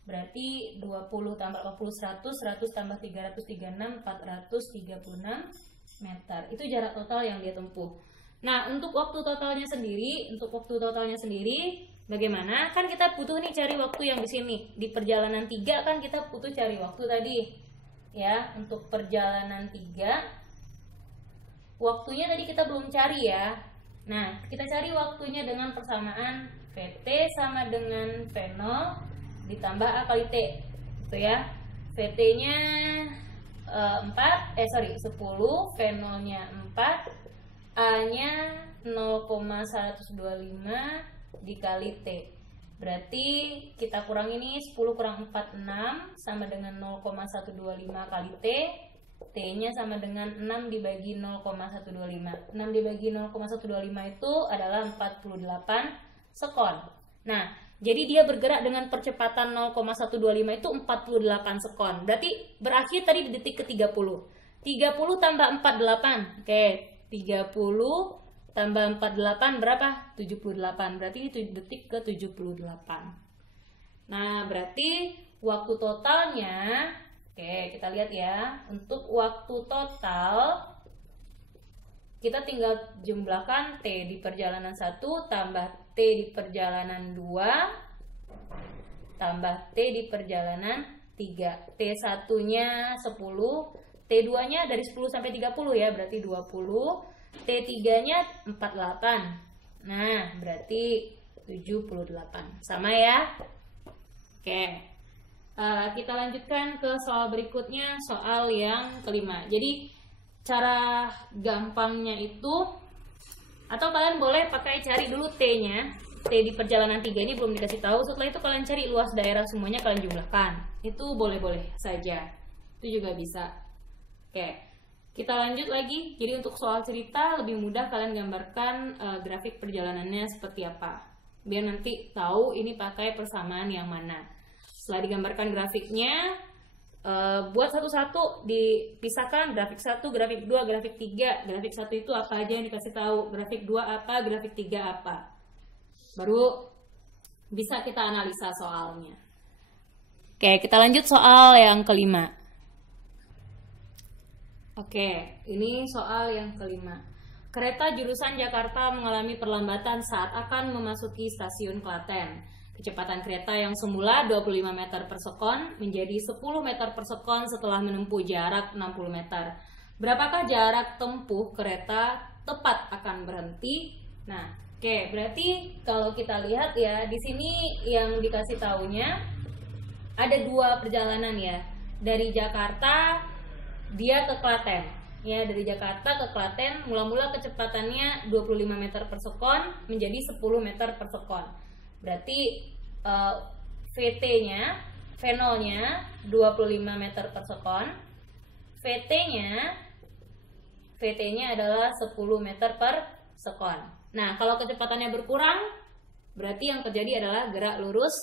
Berarti 20 tambah 20 100, 100 tambah 336 436 meter. Itu jarak total yang dia tempuh. Nah, untuk waktu totalnya sendiri, bagaimana? Kan kita butuh nih cari waktu yang di sini. Di perjalanan 3 kan kita butuh cari waktu tadi. Ya, untuk perjalanan 3 waktunya tadi kita belum cari ya. Nah, kita cari waktunya dengan persamaan VT sama dengan V0 ditambah A kali T. Gitu ya. VT-nya 10, V0-nya 4, A-nya 0,125 dikali T. Berarti kita kurang ini, 10 kurang 4, 6 sama dengan 0,125 kali T. T-nya sama dengan 6 dibagi 0,125. 6 dibagi 0,125 itu adalah 48 sekon. Nah, jadi dia bergerak dengan percepatan 0,125 itu 48 sekon. Berarti berakhir tadi di detik ke-30. 30 tambah 48. Oke, 30 tambah 48 berapa? 78. Berarti ini detik ke-78. Nah, berarti waktu totalnya, oke, kita lihat ya. Untuk waktu total kita tinggal jumlahkan T di perjalanan 1 tambah T di perjalanan 2 tambah T di perjalanan 3. T1-nya 10 T2-nya dari 10 sampai 30 ya, berarti 20. T3-nya 48. Nah, berarti 78. Sama ya? Oke. Kita lanjutkan ke soal berikutnya, soal yang kelima. Jadi, cara gampangnya itu, atau kalian boleh pakai cari dulu T-nya. T di perjalanan 3 ini belum dikasih tahu. Setelah itu kalian cari luas daerah semuanya, kalian jumlahkan. Itu boleh-boleh saja. Itu juga bisa. Oke, kita lanjut lagi. Jadi untuk soal cerita lebih mudah kalian gambarkan grafik perjalanannya seperti apa, biar nanti tahu ini pakai persamaan yang mana. Setelah digambarkan grafiknya, buat satu-satu, dipisahkan grafik 1, grafik 2, grafik 3. Grafik 1 itu apa aja yang dikasih tahu, grafik 2 apa, grafik 3 apa. Baru bisa kita analisa soalnya. Oke, kita lanjut soal yang kelima. Oke, ini soal yang kelima. Kereta jurusan Jakarta mengalami perlambatan saat akan memasuki stasiun Klaten. Kecepatan kereta yang semula 25 meter per sekon menjadi 10 meter per sekon setelah menempuh jarak 60 meter. Berapakah jarak tempuh kereta tepat akan berhenti? Nah, oke, berarti kalau kita lihat ya, di sini yang dikasih taunya ada 2 perjalanan ya. Dari Jakarta dia ke Klaten. Ya, dari Jakarta ke Klaten, mula-mula kecepatannya 25 meter per sekon menjadi 10 meter per sekon. Berarti VT-nya, V0-nya 25 meter per sekon. VT-nya adalah 10 meter per sekon. Nah, kalau kecepatannya berkurang, berarti yang terjadi adalah gerak lurus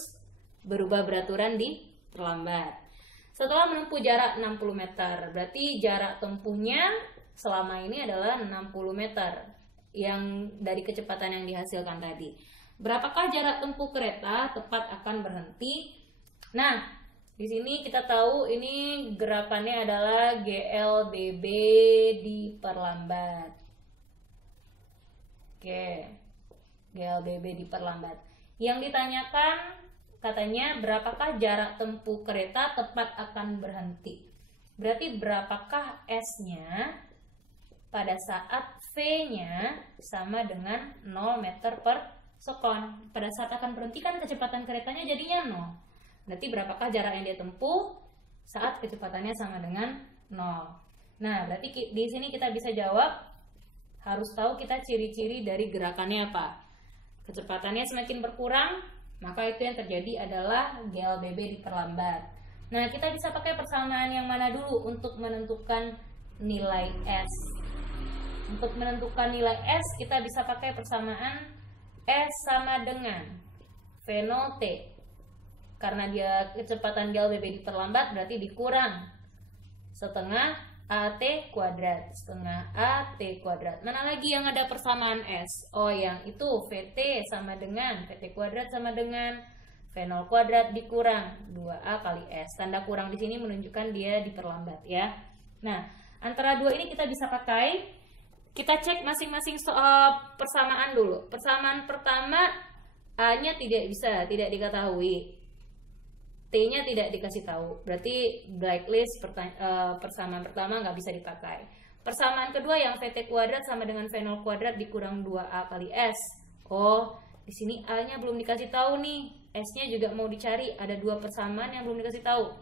berubah beraturan diperlambat. Setelah menempuh jarak 60 meter, berarti jarak tempuhnya selama ini adalah 60 meter yang dari kecepatan yang dihasilkan tadi. Berapakah jarak tempuh kereta tepat akan berhenti? Nah, di sini kita tahu ini gerakannya adalah GLBB diperlambat. Oke, GLBB diperlambat. Yang ditanyakan katanya berapakah jarak tempuh kereta tepat akan berhenti. Berarti berapakah S-nya pada saat V-nya sama dengan 0 meter per sekon. Pada saat akan berhenti kan kecepatan keretanya jadinya 0. Berarti berapakah jarak yang dia tempuh saat kecepatannya sama dengan 0. Nah, berarti di sini kita bisa jawab, harus tahu kita ciri-ciri dari gerakannya apa. Kecepatannya semakin berkurang, maka itu yang terjadi adalah GLBB diperlambat. Nah, kita bisa pakai persamaan yang mana dulu untuk menentukan nilai S? Untuk menentukan nilai S, kita bisa pakai persamaan S sama dengan V0 T. Karena dia kecepatan GLBB diperlambat, berarti dikurang setengah AT kuadrat. Setengah AT kuadrat. Mana lagi yang ada persamaan S? Oh, yang itu VT sama dengan VT kuadrat sama dengan V0 kuadrat dikurang 2A kali S. Tanda kurang di sini menunjukkan dia diperlambat ya. Nah, antara dua ini kita bisa pakai. Kita cek masing-masing soal persamaan dulu. Persamaan pertama, A-nya tidak diketahui. T-nya tidak dikasih tahu, berarti blacklist persamaan pertama nggak bisa dipakai. Persamaan kedua yang VT kuadrat sama dengan V0 kuadrat dikurang 2A kali S. Oh, di sini A-nya belum dikasih tahu nih, S-nya juga mau dicari, ada 2 persamaan yang belum dikasih tahu.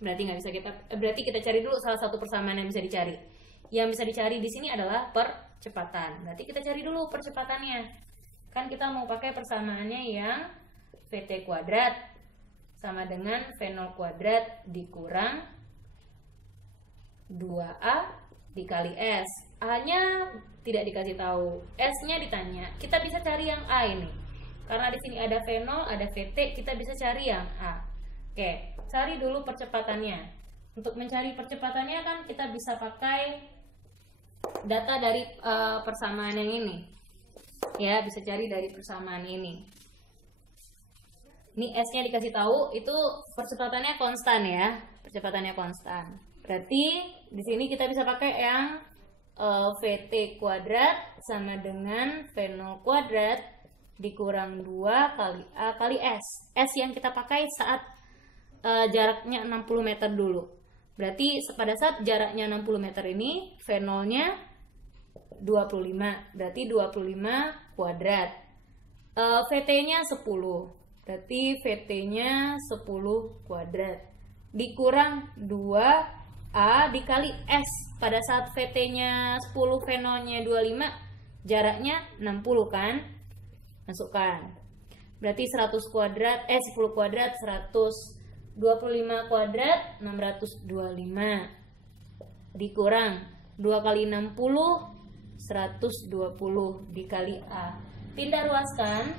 Berarti kita cari dulu salah satu persamaan yang bisa dicari. Yang bisa dicari di sini adalah percepatan. Berarti kita cari dulu percepatannya. Kan kita mau pakai persamaannya yang VT kuadrat sama dengan V0 kuadrat dikurang 2A dikali S. A-nya tidak dikasih tahu, S-nya ditanya. Kita bisa cari yang A ini. Karena di sini ada V0, ada VT, kita bisa cari yang A. Oke, cari dulu percepatannya. Untuk mencari percepatannya kan kita bisa pakai data dari persamaan yang ini. Ya, bisa cari dari persamaan ini. Ini S-nya dikasih tahu, itu percepatannya konstan ya. Percepatannya konstan. Berarti di sini kita bisa pakai yang VT kuadrat sama dengan V0 kuadrat dikurang 2 kali A kali S. S yang kita pakai saat jaraknya 60 meter dulu. Berarti pada saat jaraknya 60 meter ini V0-nya 25. Berarti 25 kuadrat. VT-nya 10. Berarti VT-nya 10 kuadrat. Dikurang 2A dikali S. Pada saat VT-nya 10, V0-nya 25, jaraknya 60 kan? Masukkan. Berarti 100 kuadrat, 10 kuadrat 100. 25 kuadrat 625. Dikurang 2 kali 60 120 dikali A. Pindah ruaskan.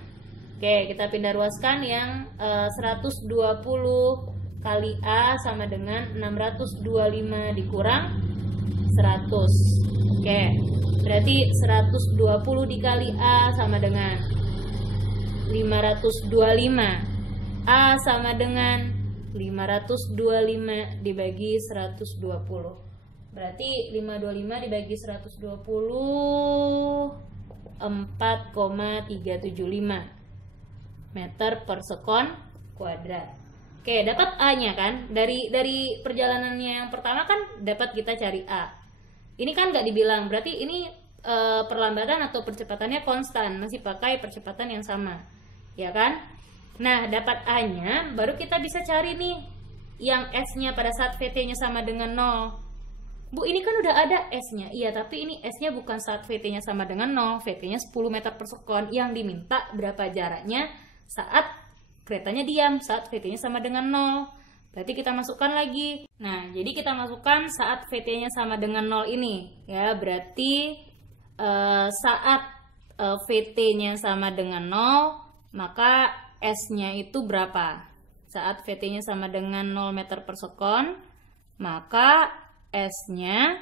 Oke, kita pindah ruaskan yang 120 kali A sama dengan 625 dikurang 100. Oke, berarti 120 dikali A sama dengan 525. A sama dengan 525 dibagi 120. Berarti 525 dibagi 120 4,375 meter per sekon kuadrat. Oke, dapat A-nya kan? Dari perjalanannya yang pertama kan dapat kita cari A. Ini kan nggak dibilang, berarti ini perlambatan atau percepatannya konstan, masih pakai percepatan yang sama, ya kan? Nah, dapat A-nya, baru kita bisa cari nih yang S-nya pada saat VT-nya sama dengan 0. Bu, ini kan udah ada S-nya. Iya, tapi ini S-nya bukan saat VT-nya sama dengan 0. VT-nya 10 meter per sekon. Yang diminta berapa jaraknya saat keretanya diam, saat VT-nya sama dengan 0. Berarti kita masukkan lagi. Nah, jadi kita masukkan saat VT-nya sama dengan 0 ini. Ya, berarti saat VT-nya sama dengan 0, maka S-nya itu berapa? Saat VT-nya sama dengan 0 meter per sekon, maka S-nya,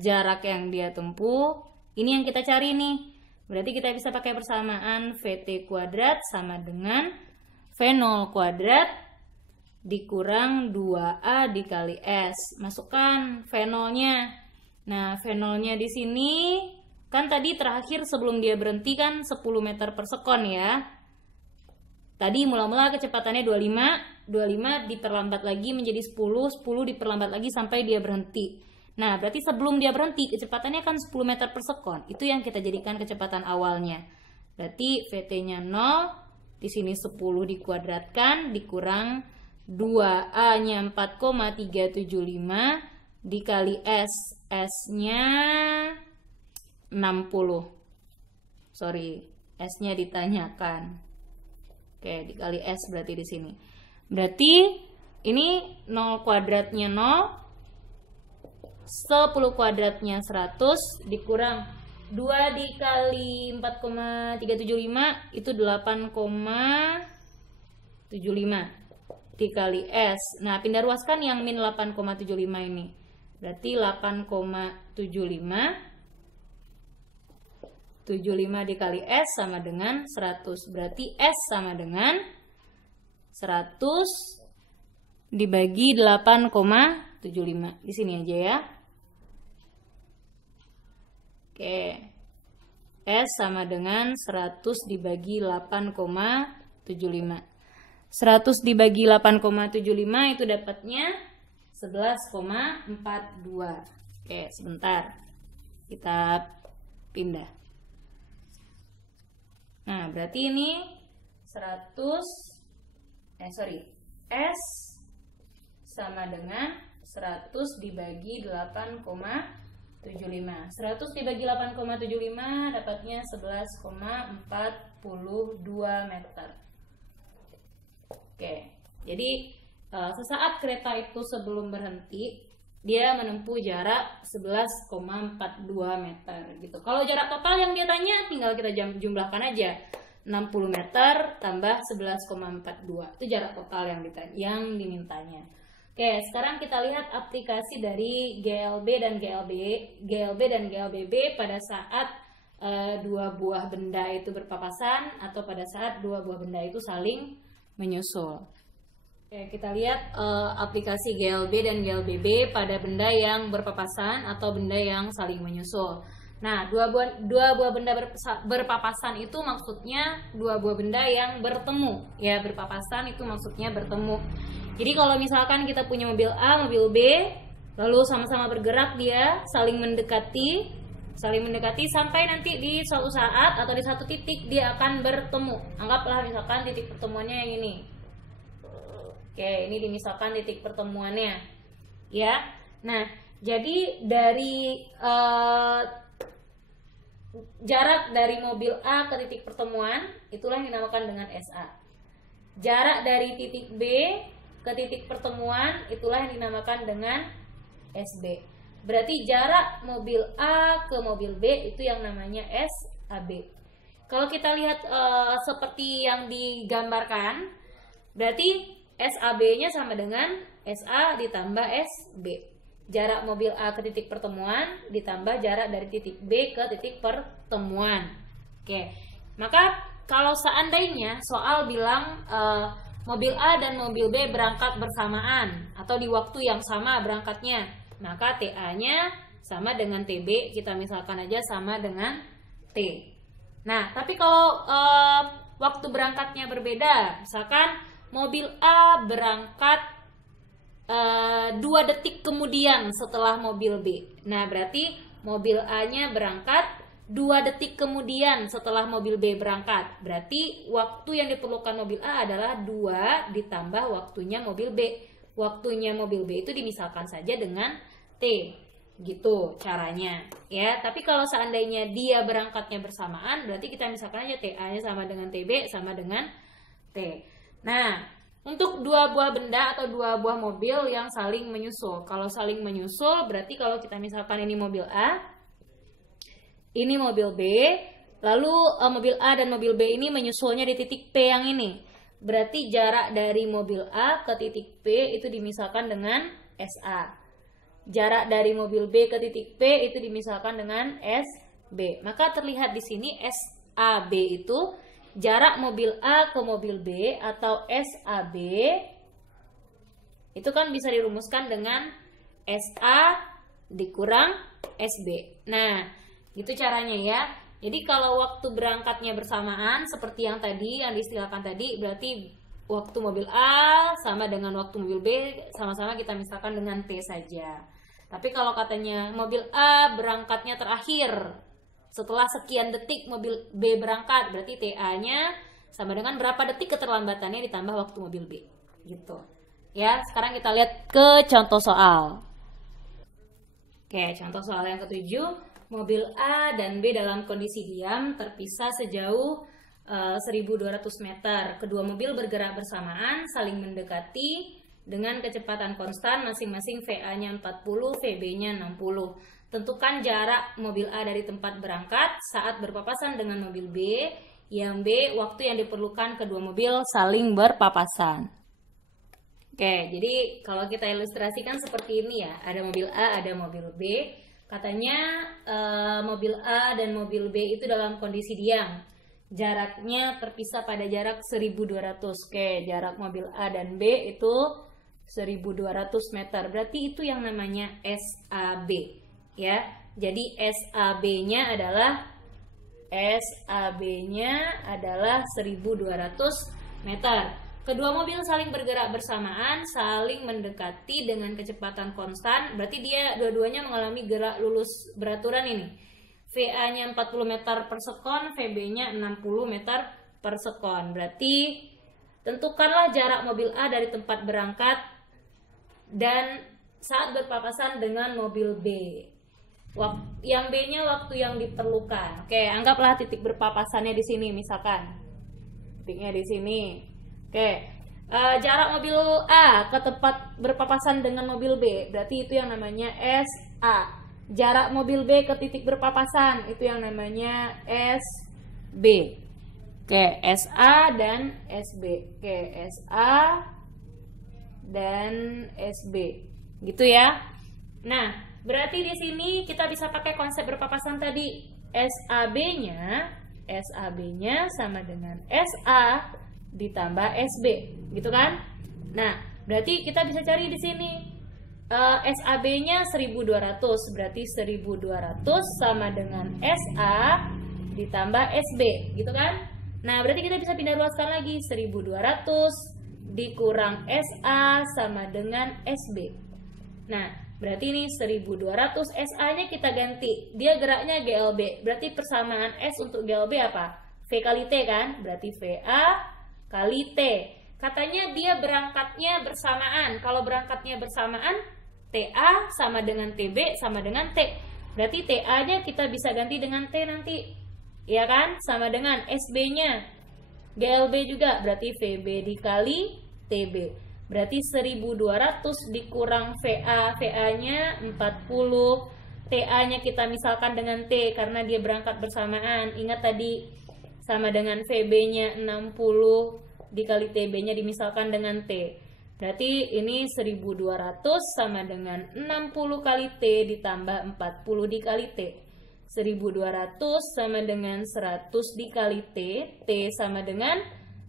jarak yang dia tempuh, ini yang kita cari nih. Berarti kita bisa pakai persamaan VT kuadrat sama dengan V0 kuadrat dikurang 2A dikali S. Masukkan V0-nya. Nah, V0-nya di sini, kan tadi terakhir sebelum dia berhenti kan 10 meter per sekon ya. Tadi mula-mula kecepatannya 25 diperlambat lagi menjadi 10 diperlambat lagi sampai dia berhenti. Nah, berarti sebelum dia berhenti kecepatannya kan 10 meter per sekon. Itu yang kita jadikan kecepatan awalnya. Berarti VT-nya 0, di sini 10 dikuadratkan dikurang 2A-nya 4,375 dikali S. S-nya 60. Sorry, S-nya ditanyakan. Oke, dikali S berarti di sini. Berarti ini 0 kuadratnya 0, 10 kuadratnya 100 dikurang 2 dikali 4,375 itu 8,75 dikali S. Nah, pindah ruaskan yang min 8,75 ini. Berarti 8,75 dikali S sama dengan 100. Berarti S sama dengan 100 dibagi 8,75. Di sini aja ya. Oke. S sama dengan 100 dibagi 8,75. 100 dibagi 8,75 itu dapatnya 11,42. Oke, sebentar. Kita pindah. Nah, berarti ini S sama dengan 100 dibagi 8,75. 100 dibagi 8,75 dapatnya 11,42 meter. Oke, jadi sesaat kereta itu sebelum berhenti, dia menempuh jarak 11,42 meter gitu. Kalau jarak total yang dia tanya tinggal kita jumlahkan aja. 60 meter tambah 11,42. Itu jarak total yang dimintanya. Oke, sekarang kita lihat aplikasi dari GLB dan GLBB pada saat dua buah benda itu berpapasan atau pada saat dua buah benda itu saling menyusul. Oke, kita lihat aplikasi GLB dan GLBB pada benda yang berpapasan atau benda yang saling menyusul. Nah, dua buah benda berpapasan itu maksudnya dua buah benda yang bertemu. Ya, berpapasan itu maksudnya bertemu. Jadi kalau misalkan kita punya mobil A, mobil B, lalu sama-sama bergerak dia saling mendekati sampai nanti di suatu saat atau di satu titik dia akan bertemu. Anggaplah misalkan titik pertemuannya yang ini. Oke, ini misalkan titik pertemuannya, ya. Nah, jadi dari jarak dari mobil A ke titik pertemuan itulah yang dinamakan dengan SA. Jarak dari titik B ke titik pertemuan itulah yang dinamakan dengan SB. Berarti jarak mobil A ke mobil B itu yang namanya SAB. Kalau kita lihat seperti yang digambarkan, berarti SAB-nya sama dengan SA ditambah SB. Jarak mobil A ke titik pertemuan ditambah jarak dari titik B ke titik pertemuan. Oke, maka kalau seandainya soal bilang mobil A dan mobil B berangkat bersamaan atau di waktu yang sama berangkatnya, maka TA-nya sama dengan TB, kita misalkan aja sama dengan T. Nah, tapi kalau waktu berangkatnya berbeda, misalkan mobil A berangkat 2 detik kemudian setelah mobil B. Nah, berarti mobil A-nya berangkat 2 detik kemudian setelah mobil B berangkat. Berarti waktu yang diperlukan mobil A adalah 2 ditambah waktunya mobil B. Waktunya mobil B itu dimisalkan saja dengan T. Gitu caranya, ya. Tapi kalau seandainya dia berangkatnya bersamaan, berarti kita misalkan aja TA-nya sama dengan TB sama dengan T. Nah, untuk 2 buah benda atau 2 buah mobil yang saling menyusul. Kalau saling menyusul berarti kalau kita misalkan ini mobil A, ini mobil B, lalu mobil A dan mobil B ini menyusulnya di titik P yang ini. Berarti jarak dari mobil A ke titik P itu dimisalkan dengan SA. Jarak dari mobil B ke titik P itu dimisalkan dengan SB. Maka terlihat di sini SAB itu jarak mobil A ke mobil B atau SAB itu kan bisa dirumuskan dengan SA dikurang SB. Nah, gitu caranya ya. Jadi kalau waktu berangkatnya bersamaan seperti yang tadi yang diistilahkan tadi, berarti waktu mobil A sama dengan waktu mobil B sama-sama kita misalkan dengan T saja. Tapi kalau katanya mobil A berangkatnya terakhir setelah sekian detik mobil B berangkat, berarti TA-nya sama dengan berapa detik keterlambatannya ditambah waktu mobil B. Gitu. Ya, sekarang kita lihat ke contoh soal. Oke, contoh soal yang ketujuh. Mobil A dan B dalam kondisi diam terpisah sejauh 1.200 meter. Kedua mobil bergerak bersamaan, saling mendekati dengan kecepatan konstan, masing-masing VA-nya 40, VB-nya 60. Tentukan jarak mobil A dari tempat berangkat saat berpapasan dengan mobil B. Yang B, waktu yang diperlukan kedua mobil saling berpapasan. Oke, jadi kalau kita ilustrasikan seperti ini ya. Ada mobil A, ada mobil B. Katanya mobil A dan mobil B itu dalam kondisi diam. Jaraknya terpisah pada jarak 1.200. Oke, jarak mobil A dan B itu 1.200 meter. Berarti itu yang namanya SAB. Ya, jadi SAB-nya adalah 1.200 meter. Kedua mobil saling bergerak bersamaan, saling mendekati dengan kecepatan konstan. Berarti dia dua-duanya mengalami gerak lurus beraturan ini. VA-nya 40 meter per sekon, VB-nya 60 meter per sekon. Berarti tentukanlah jarak mobil A dari tempat berangkat dan saat berpapasan dengan mobil B. Yang B-nya waktu yang diperlukan. Oke, anggaplah titik berpapasannya di sini misalkan. Titiknya di sini. Oke. Jarak mobil A ke tempat berpapasan dengan mobil B, berarti itu yang namanya SA. Jarak mobil B ke titik berpapasan itu yang namanya SB. Oke, SA dan SB. Oke, SA dan SB. Gitu ya. Nah, berarti di sini kita bisa pakai konsep berpapasan tadi. SAB-nya sama dengan SA ditambah SB, gitu kan? Nah, berarti kita bisa cari di sini SAB-nya 1.200, berarti 1.200 sama dengan SA ditambah SB, gitu kan? Nah, berarti kita bisa pindah ruaskan lagi. 1.200 dikurang SA sama dengan SB. Nah, Berarti ini 1200, SA-nya kita ganti. Dia geraknya GLB. Berarti persamaan S untuk GLB apa? V kali T kan? Berarti VA kali T. Katanya dia berangkatnya bersamaan. Kalau berangkatnya bersamaan, TA sama dengan TB sama dengan T. Berarti TA-nya kita bisa ganti dengan T nanti. Ya kan? Sama dengan SB-nya. GLB juga. Berarti VB dikali TB. Berarti 1200 dikurang VA. VA-nya 40. TA-nya kita misalkan dengan T karena dia berangkat bersamaan. Ingat tadi sama dengan VB-nya 60 dikali TB-nya dimisalkan dengan T. Berarti ini 1200 sama dengan 60 kali T ditambah 40 dikali T. 1200 sama dengan 100 dikali T. T sama dengan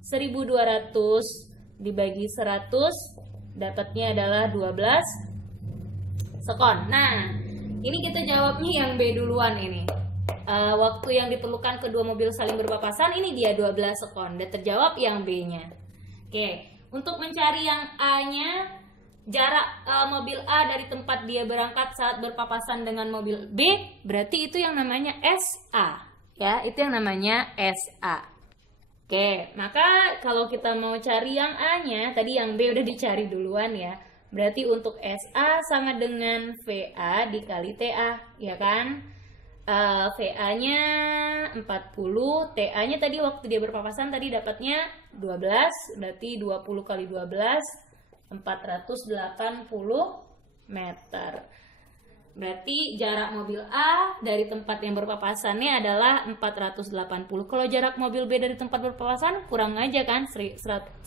1200 dibagi 100. Dapatnya adalah 12 sekon. Nah, ini kita jawabnya yang B duluan ini. Waktu yang diperlukan kedua mobil saling berpapasan, ini dia 12 sekon. Dan terjawab yang B-nya. Oke. Untuk mencari yang A-nya, jarak mobil A dari tempat dia berangkat saat berpapasan dengan mobil B, berarti itu yang namanya SA. Ya, itu yang namanya SA. Oke, maka kalau kita mau cari yang A-nya, tadi yang B udah dicari duluan ya. Berarti untuk SA sama dengan VA dikali TA, ya kan? VA-nya 40, TA-nya tadi waktu dia berpapasan tadi dapatnya 12, berarti 20 kali 12, 480 meter. Berarti jarak mobil A dari tempat yang berpapasannya adalah 480. Kalau jarak mobil B dari tempat berpapasan kurang aja kan, 1200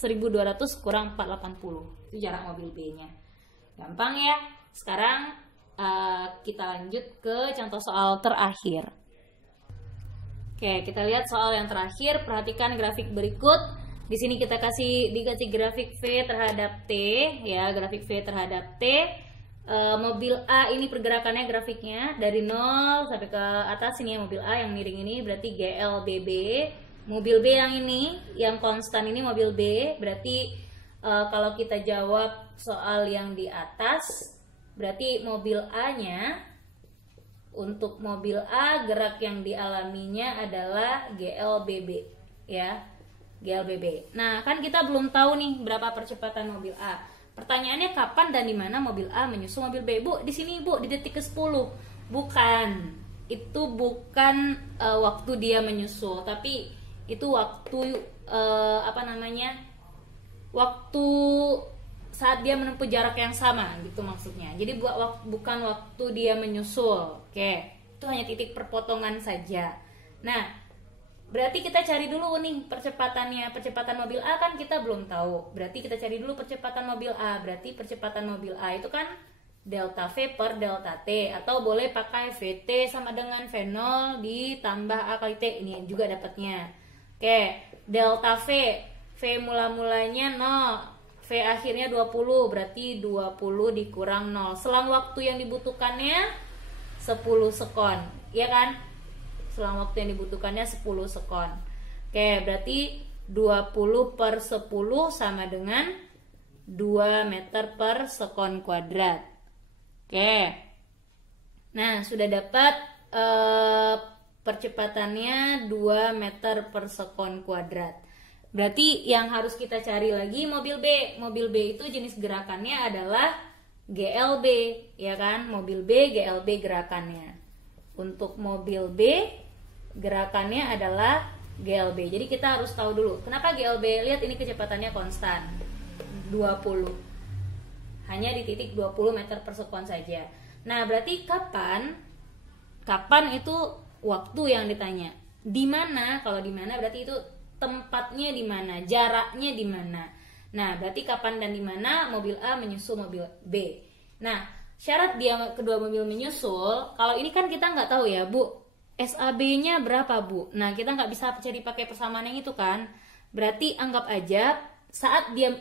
kurang 480. Itu jarak mobil B-nya. Gampang ya. Sekarang kita lanjut ke contoh soal terakhir. Oke, kita lihat soal yang terakhir. Perhatikan grafik berikut. Di sini kita dikasih grafik V terhadap T, ya, grafik V terhadap T. Mobil A ini pergerakannya grafiknya dari 0 sampai ke atas ini ya, mobil A yang miring ini berarti GLBB. Mobil B yang ini, yang konstan ini mobil B. Berarti kalau kita jawab soal yang di atas, berarti mobil A-nya, untuk mobil A gerak yang dialaminya adalah GLBB, ya, GLBB. Nah, kan kita belum tahu nih berapa percepatan mobil A. Pertanyaannya kapan dan di mana mobil A menyusul mobil B? Bu, di sini Bu, di detik ke-10. Bukan. Itu bukan waktu dia menyusul, tapi itu waktu waktu saat dia menempuh jarak yang sama gitu maksudnya. Jadi bukan waktu dia menyusul. Oke, itu hanya titik perpotongan saja. Nah, berarti kita cari dulu nih percepatannya. Percepatan mobil A kan kita belum tahu. Berarti kita cari dulu percepatan mobil A. Berarti percepatan mobil A itu kan delta V per delta T. Atau boleh pakai VT sama dengan V0 ditambah A kali T. Ini juga dapatnya. Oke, delta V. V mula-mulanya 0. V akhirnya 20, berarti 20 dikurang 0. Selang waktu yang dibutuhkannya 10 sekon, ya kan? Selang waktu yang dibutuhkannya 10 sekon. Oke, berarti 20 per 10 sama dengan 2 meter per sekon kuadrat. Oke. Nah, sudah dapat percepatannya 2 meter per sekon kuadrat. Berarti yang harus kita cari lagi mobil B. Mobil B itu jenis gerakannya adalah GLB, ya kan? Mobil B GLB gerakannya. Untuk mobil B gerakannya adalah GLB. Jadi kita harus tahu dulu. Kenapa GLB? Lihat ini kecepatannya konstan. 20. Hanya di titik 20 meter per sekon saja. Nah, berarti kapan? Kapan itu waktu yang ditanya. Di mana? Kalau di mana berarti itu tempatnya di mana, jaraknya di mana. Nah, berarti kapan dan di mana mobil A menyusul mobil B. Nah, syarat dia kedua mobil menyusul, kalau ini kan kita nggak tahu ya, Bu, SAB-nya berapa, Bu? Nah, kita nggak bisa cari pakai persamaan yang itu kan. Berarti anggap aja saat dia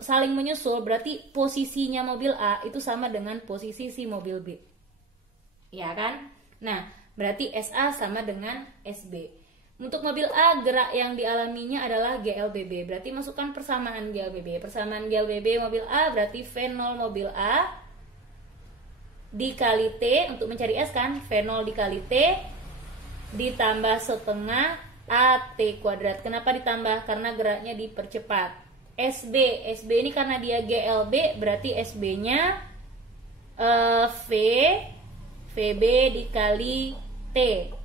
saling menyusul, berarti posisinya mobil A itu sama dengan posisi si mobil B. Ya kan? Nah, berarti SA sama dengan SB. Untuk mobil A, gerak yang dialaminya adalah GLBB. Berarti masukkan persamaan GLBB. Persamaan GLBB mobil A berarti V0 mobil A dikali T, untuk mencari S kan, V0 dikali T ditambah setengah AT kuadrat. Kenapa ditambah? Karena geraknya dipercepat. SB ini karena dia GLB, berarti SB-nya VB dikali T,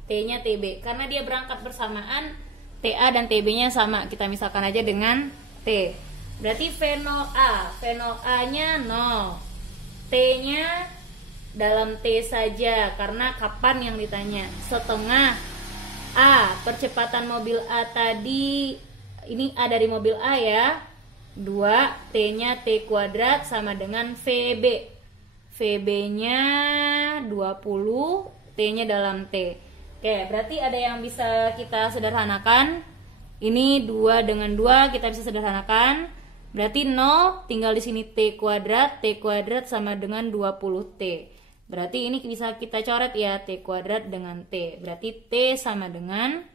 T-nya TB. Karena dia berangkat bersamaan, TA dan TB-nya sama. Kita misalkan aja dengan T. Berarti V0A, V0A-nya 0. T-nya dalam T saja, karena kapan yang ditanya. Setengah A, percepatan mobil A tadi, ini A dari mobil A ya, 2, T-nya T kuadrat sama dengan VB. VB-nya 20, T-nya dalam T. Oke, berarti ada yang bisa kita sederhanakan. Ini 2 dengan 2 kita bisa sederhanakan. Berarti 0, tinggal di sini T kuadrat sama dengan 20T. Berarti ini bisa kita coret ya, T kuadrat dengan T. Berarti T sama dengan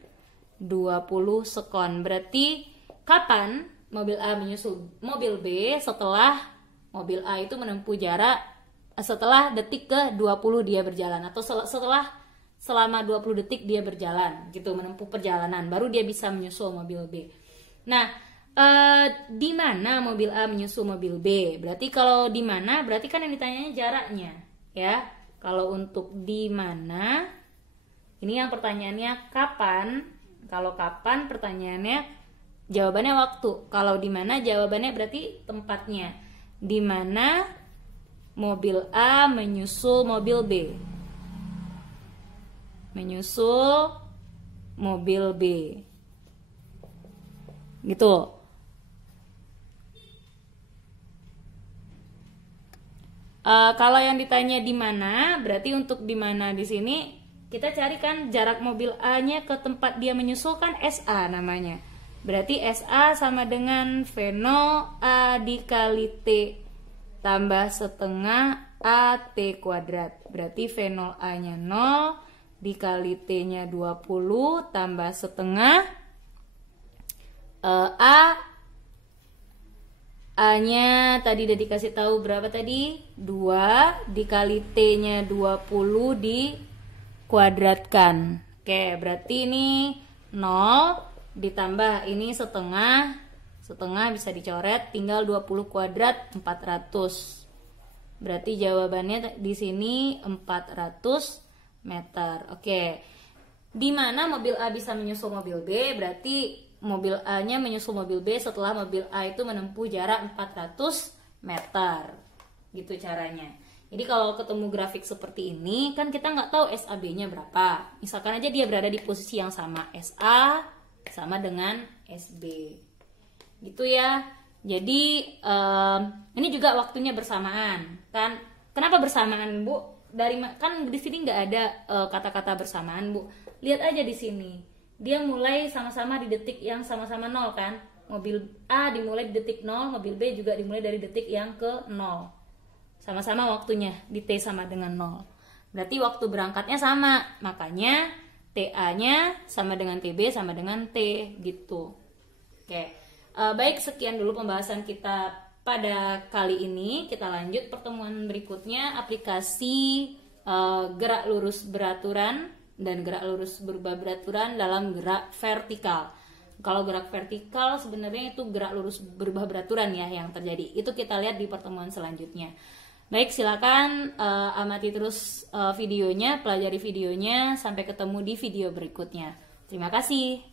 20 sekon. Berarti kapan mobil A menyusul mobil B setelah mobil A itu menempuh jarak, setelah detik ke 20 dia berjalan, atau setelah selama 20 detik dia berjalan gitu, menempuh perjalanan, baru dia bisa menyusul mobil B. Nah, di mana mobil A menyusul mobil B? Berarti kalau di mana, berarti kan yang ditanyanya jaraknya. Ya, kalau untuk di mana, ini yang pertanyaannya kapan. Kalau kapan pertanyaannya, jawabannya waktu. Kalau di mana jawabannya berarti tempatnya. Di mana mobil A menyusul mobil B. Menyusul mobil B. Gitu. Kalau yang ditanya di mana, berarti untuk di mana di sini kita carikan jarak mobil A-nya ke tempat dia menyusul kan SA namanya. Berarti SA sama dengan V0 A dikali T tambah setengah AT kuadrat. Berarti V0 A-nya 0 dikali T-nya 20 tambah setengah A-nya tadi udah dikasih tahu berapa tadi? 2 dikali T-nya 20 dikuadratkan. Oke, berarti ini 0 ditambah ini setengah. Setengah bisa dicoret, tinggal 20 kuadrat 400. Berarti jawabannya di sini 400 meter. Oke. Di mana mobil A bisa menyusul mobil B? Berarti mobil A-nya menyusul mobil B setelah mobil A itu menempuh jarak 400 meter. Gitu caranya. Jadi kalau ketemu grafik seperti ini, kan kita nggak tahu SAB-nya berapa. Misalkan aja dia berada di posisi yang sama, SA sama dengan SB. Gitu ya. Jadi ini juga waktunya bersamaan. Kan? Kenapa bersamaan, Bu? Kan di sini nggak ada kata-kata bersamaan, Bu. Lihat aja di sini. Dia mulai sama-sama di detik yang sama-sama 0 kan. Mobil A dimulai di detik 0, mobil B juga dimulai dari detik yang ke 0. Sama-sama waktunya di T sama dengan 0. Berarti waktu berangkatnya sama. Makanya TA-nya sama dengan TB sama dengan T gitu. Oke. Baik, sekian dulu pembahasan kita pada kali ini. Kita lanjut pertemuan berikutnya, aplikasi gerak lurus beraturan dan gerak lurus berubah beraturan dalam gerak vertikal. Kalau gerak vertikal sebenarnya itu gerak lurus berubah beraturan ya yang terjadi. Itu kita lihat di pertemuan selanjutnya. Baik, silakan amati terus videonya, pelajari videonya. Sampai ketemu di video berikutnya. Terima kasih.